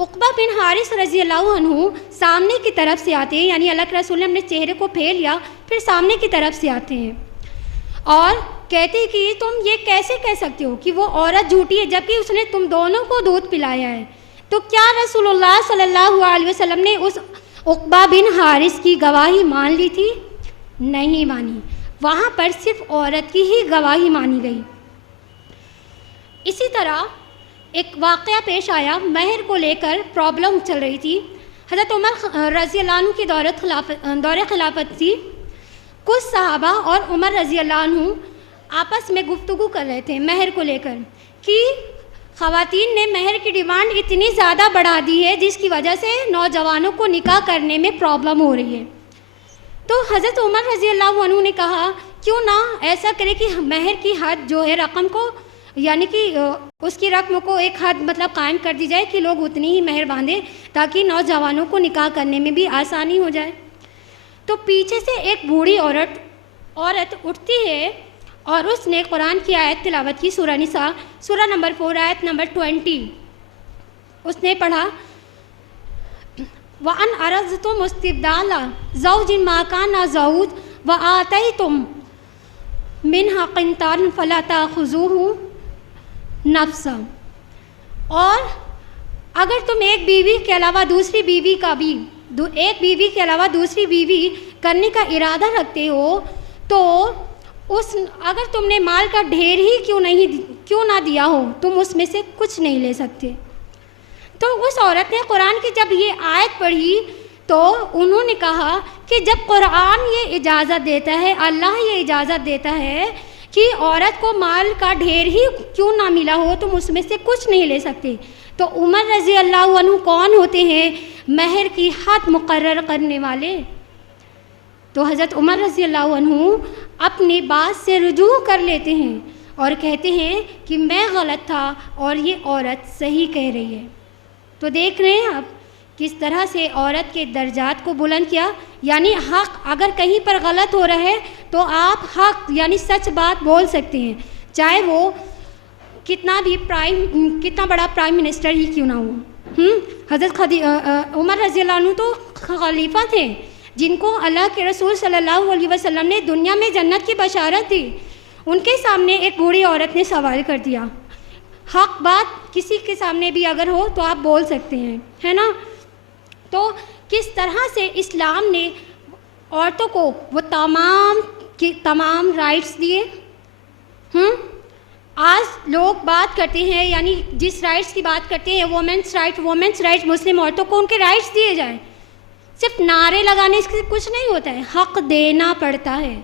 عقبہ بن حارث رضی اللہ عنہ سامنے کی طرف سے آتے ہیں، یعنی اللہ کے رسول نے اپنے چہرے کو پھیر لیا، پھر سامنے کی طرف سے آتے ہیں اور کہتے ہیں کہ تم یہ کیسے کہہ سکتے ہو کہ وہ عورت جھوٹی ہے جبکہ اس نے تم دونوں کو دودھ پلایا ہے؟ تو کیا رسول اللہ صلی اللہ علیہ وسلم نے اس عقبہ بن حارث کی گواہی مان لی تھی؟ نہیں مانی، وہاں پر صرف عورت کی ہی گواہی مانی گئی۔ اسی طرح ایک واقعہ پیش آیا، مہر کو لے کر پرابلم چل رہی تھی۔ حضرت عمر رضی اللہ عنہ کی دور خلافت تھی۔ کچھ صحابہ اور عمر رضی اللہ عنہ آپس میں گفتگو کر رہے تھے مہر کو لے کر کہ خواتین نے مہر کی ڈیمانڈ اتنی زیادہ بڑھا دی ہے جس کی وجہ سے نوجوانوں کو نکاح کرنے میں پرابلم ہو رہی ہے۔ تو حضرت عمر رضی اللہ عنہ نے کہا کیوں نہ ایسا کرے کہ مہر کی حد جو ہے رقم کو، یعنی کہ اس کی رقم کو ایک حد مطلب قائم کر دی جائے کہ لوگ اتنی ہی مہر باندھیں تاکہ نوجوانوں کو نکاح کرنے میں بھی آسانی ہو جائے۔ تو پیچھے سے ایک بوڑھی عورت اٹھتی ہے اور اس نے قرآن کی آیت تلاوت کی، سورہ نساء سورہ نمبر 4 آیت نمبر 20۔ اس نے پڑھا وَأَنْ أَرَدْتُمُ اسْتِبْدَالَ زَوْجٍ مَا كَانَ زَوْجٌ وَآتَيْتُمْ مِنْهَا قِنْطَارًا فَلَا تَأْخُذُوهُ نَفْسًا. اور اگر تم ایک بیوی کے علاوہ دوسری بیوی کرنے کا ارادہ رکھتے ہو تو اگر تم نے مال کا ڈھیر ہی کیوں نہ دیا ہو تم اس میں سے کچھ نہیں لے سکتے. تو اس عورت نے قرآن کی جب یہ آیت پڑھی تو انہوں نے کہا کہ جب قرآن یہ اجازت دیتا ہے، اللہ یہ اجازت دیتا ہے کہ عورت کو مال کا ڈھیر ہی کیوں نہ ملا ہو تم اس میں سے کچھ نہیں لے سکتے، تو عمر رضی اللہ عنہ کون ہوتے ہیں؟ مہر کی حد مقرر کرنے والے. تو حضرت عمر رضی اللہ عنہ اپنی بات سے رجوع کر لیتے ہیں اور کہتے ہیں کہ میں غلط تھا اور یہ عورت صحیح کہہ رہی ہے. تو دیکھ رہے ہیں آپ کس طرح سے عورت کے درجات کو بلند کیا. یعنی حق اگر کہیں پر غلط ہو رہا ہے تو آپ حق یعنی سچ بات بول سکتے ہیں، چاہے وہ کتنا بڑا پرائم منسٹر ہی کیوں نہ ہو. حضرت عمر رضی اللہ عنہ تو خلیفہ تھے جن کو اللہ کے رسول صلی اللہ علیہ وسلم نے دنیا میں جنت کی بشارت دی. ان کے سامنے ایک بوڑھی عورت نے سوال کر دیا. حق بات کسی کے سامنے بھی اگر ہو تو آپ بول سکتے ہیں، ہے نا. تو کس طرح سے اسلام نے عورتوں کو وہ تمام رائٹس دیے. آج لوگ بات کرتے ہیں یعنی جس رائٹس کی بات کرتے ہیں وومنس رائٹ مسلم عورتوں کو ان کے رائٹس دیے جائیں. صرف نعرے لگانے سے کچھ نہیں ہوتا ہے، حق دینا پڑتا ہے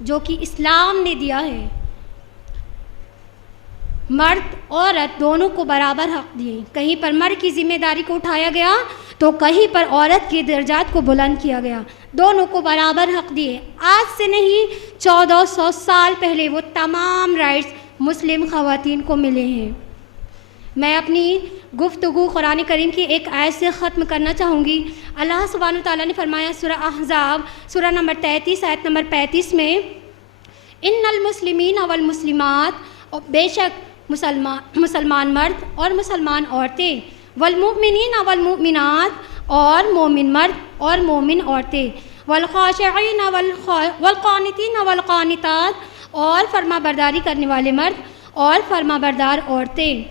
جو کہ اسلام نے دیا ہے. مرد عورت دونوں کو برابر حق دیے. کہیں پر مرد کی ذمہ داری کو اٹھایا گیا تو کہیں پر عورت کے درجات کو بلند کیا گیا. دونوں کو برابر حق دیے. آج سے نہیں 1400 سال پہلے وہ تمام رائٹس مسلم خواتین کو ملے ہیں. میں اپنی گفتگو قرآن کریم کی ایک آیت سے ختم کرنا چاہوں گی. اللہ سبحانہ وتعالیٰ نے فرمایا سورہ احزاب سورہ نمبر 33 آیت نمبر 35 میں ان المسلمین والمسلمات، بے شک مسلمان مرد اور مسلمان عورتیں، والمؤمنین والمؤمنات اور مومن مرد اور مومن عورتیں، والخاشعین والقانتین والقانتات اور فرما برداری کرنے والے مرد اور فرما بردار عورتیں،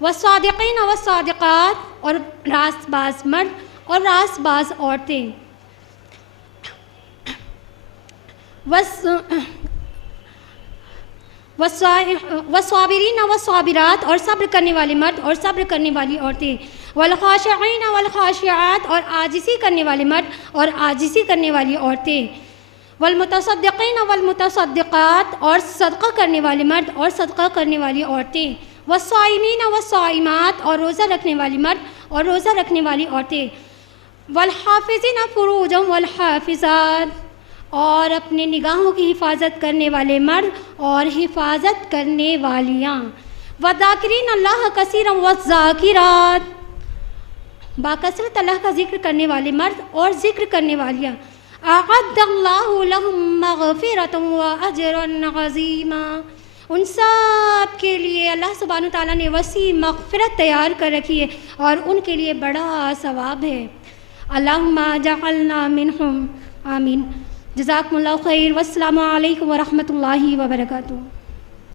والصادقین والصادقات اور راست باز مرد اور راست باز عورتیں، والصابرین والصابرات اور صبر کرنے والے مرد اور صبر کرنے والی عورتیں، والخاشعین والخاشعات اور عاجزی کرنے والے مرد اور عاجزی کرنے والی عورتیں، والمتصدقین والمتصدقات اور صدقہ کرنے والے مرد اور صدقہ کرنے والی عورتیں، والصائمین والصائمات اور روزہ رکھنے والی مرد اور روزہ رکھنے والی عورتیں، والحافظین فروجهم والحافظات اور اپنے نگاہوں کی حفاظت کرنے والے مرد اور حفاظت کرنے والیاں، والذاکرین اللہ کثیرا والذاکرات باکثرت اللہ کا ذکر کرنے والے مرد اور ذکر کرنے والیاں، اعد اللہ لہم مغفرۃ واجرا عظیما ان سب کے لیے اللہ سبحانہ وتعالیٰ نے وسیع مغفرت تیار کر رکھی ہے اور ان کے لیے بڑا ثواب ہے. اللہم جعلنا منہم آمین. جزاکم اللہ خیر والسلام علیکم ورحمۃ اللہ وبرکاتہ.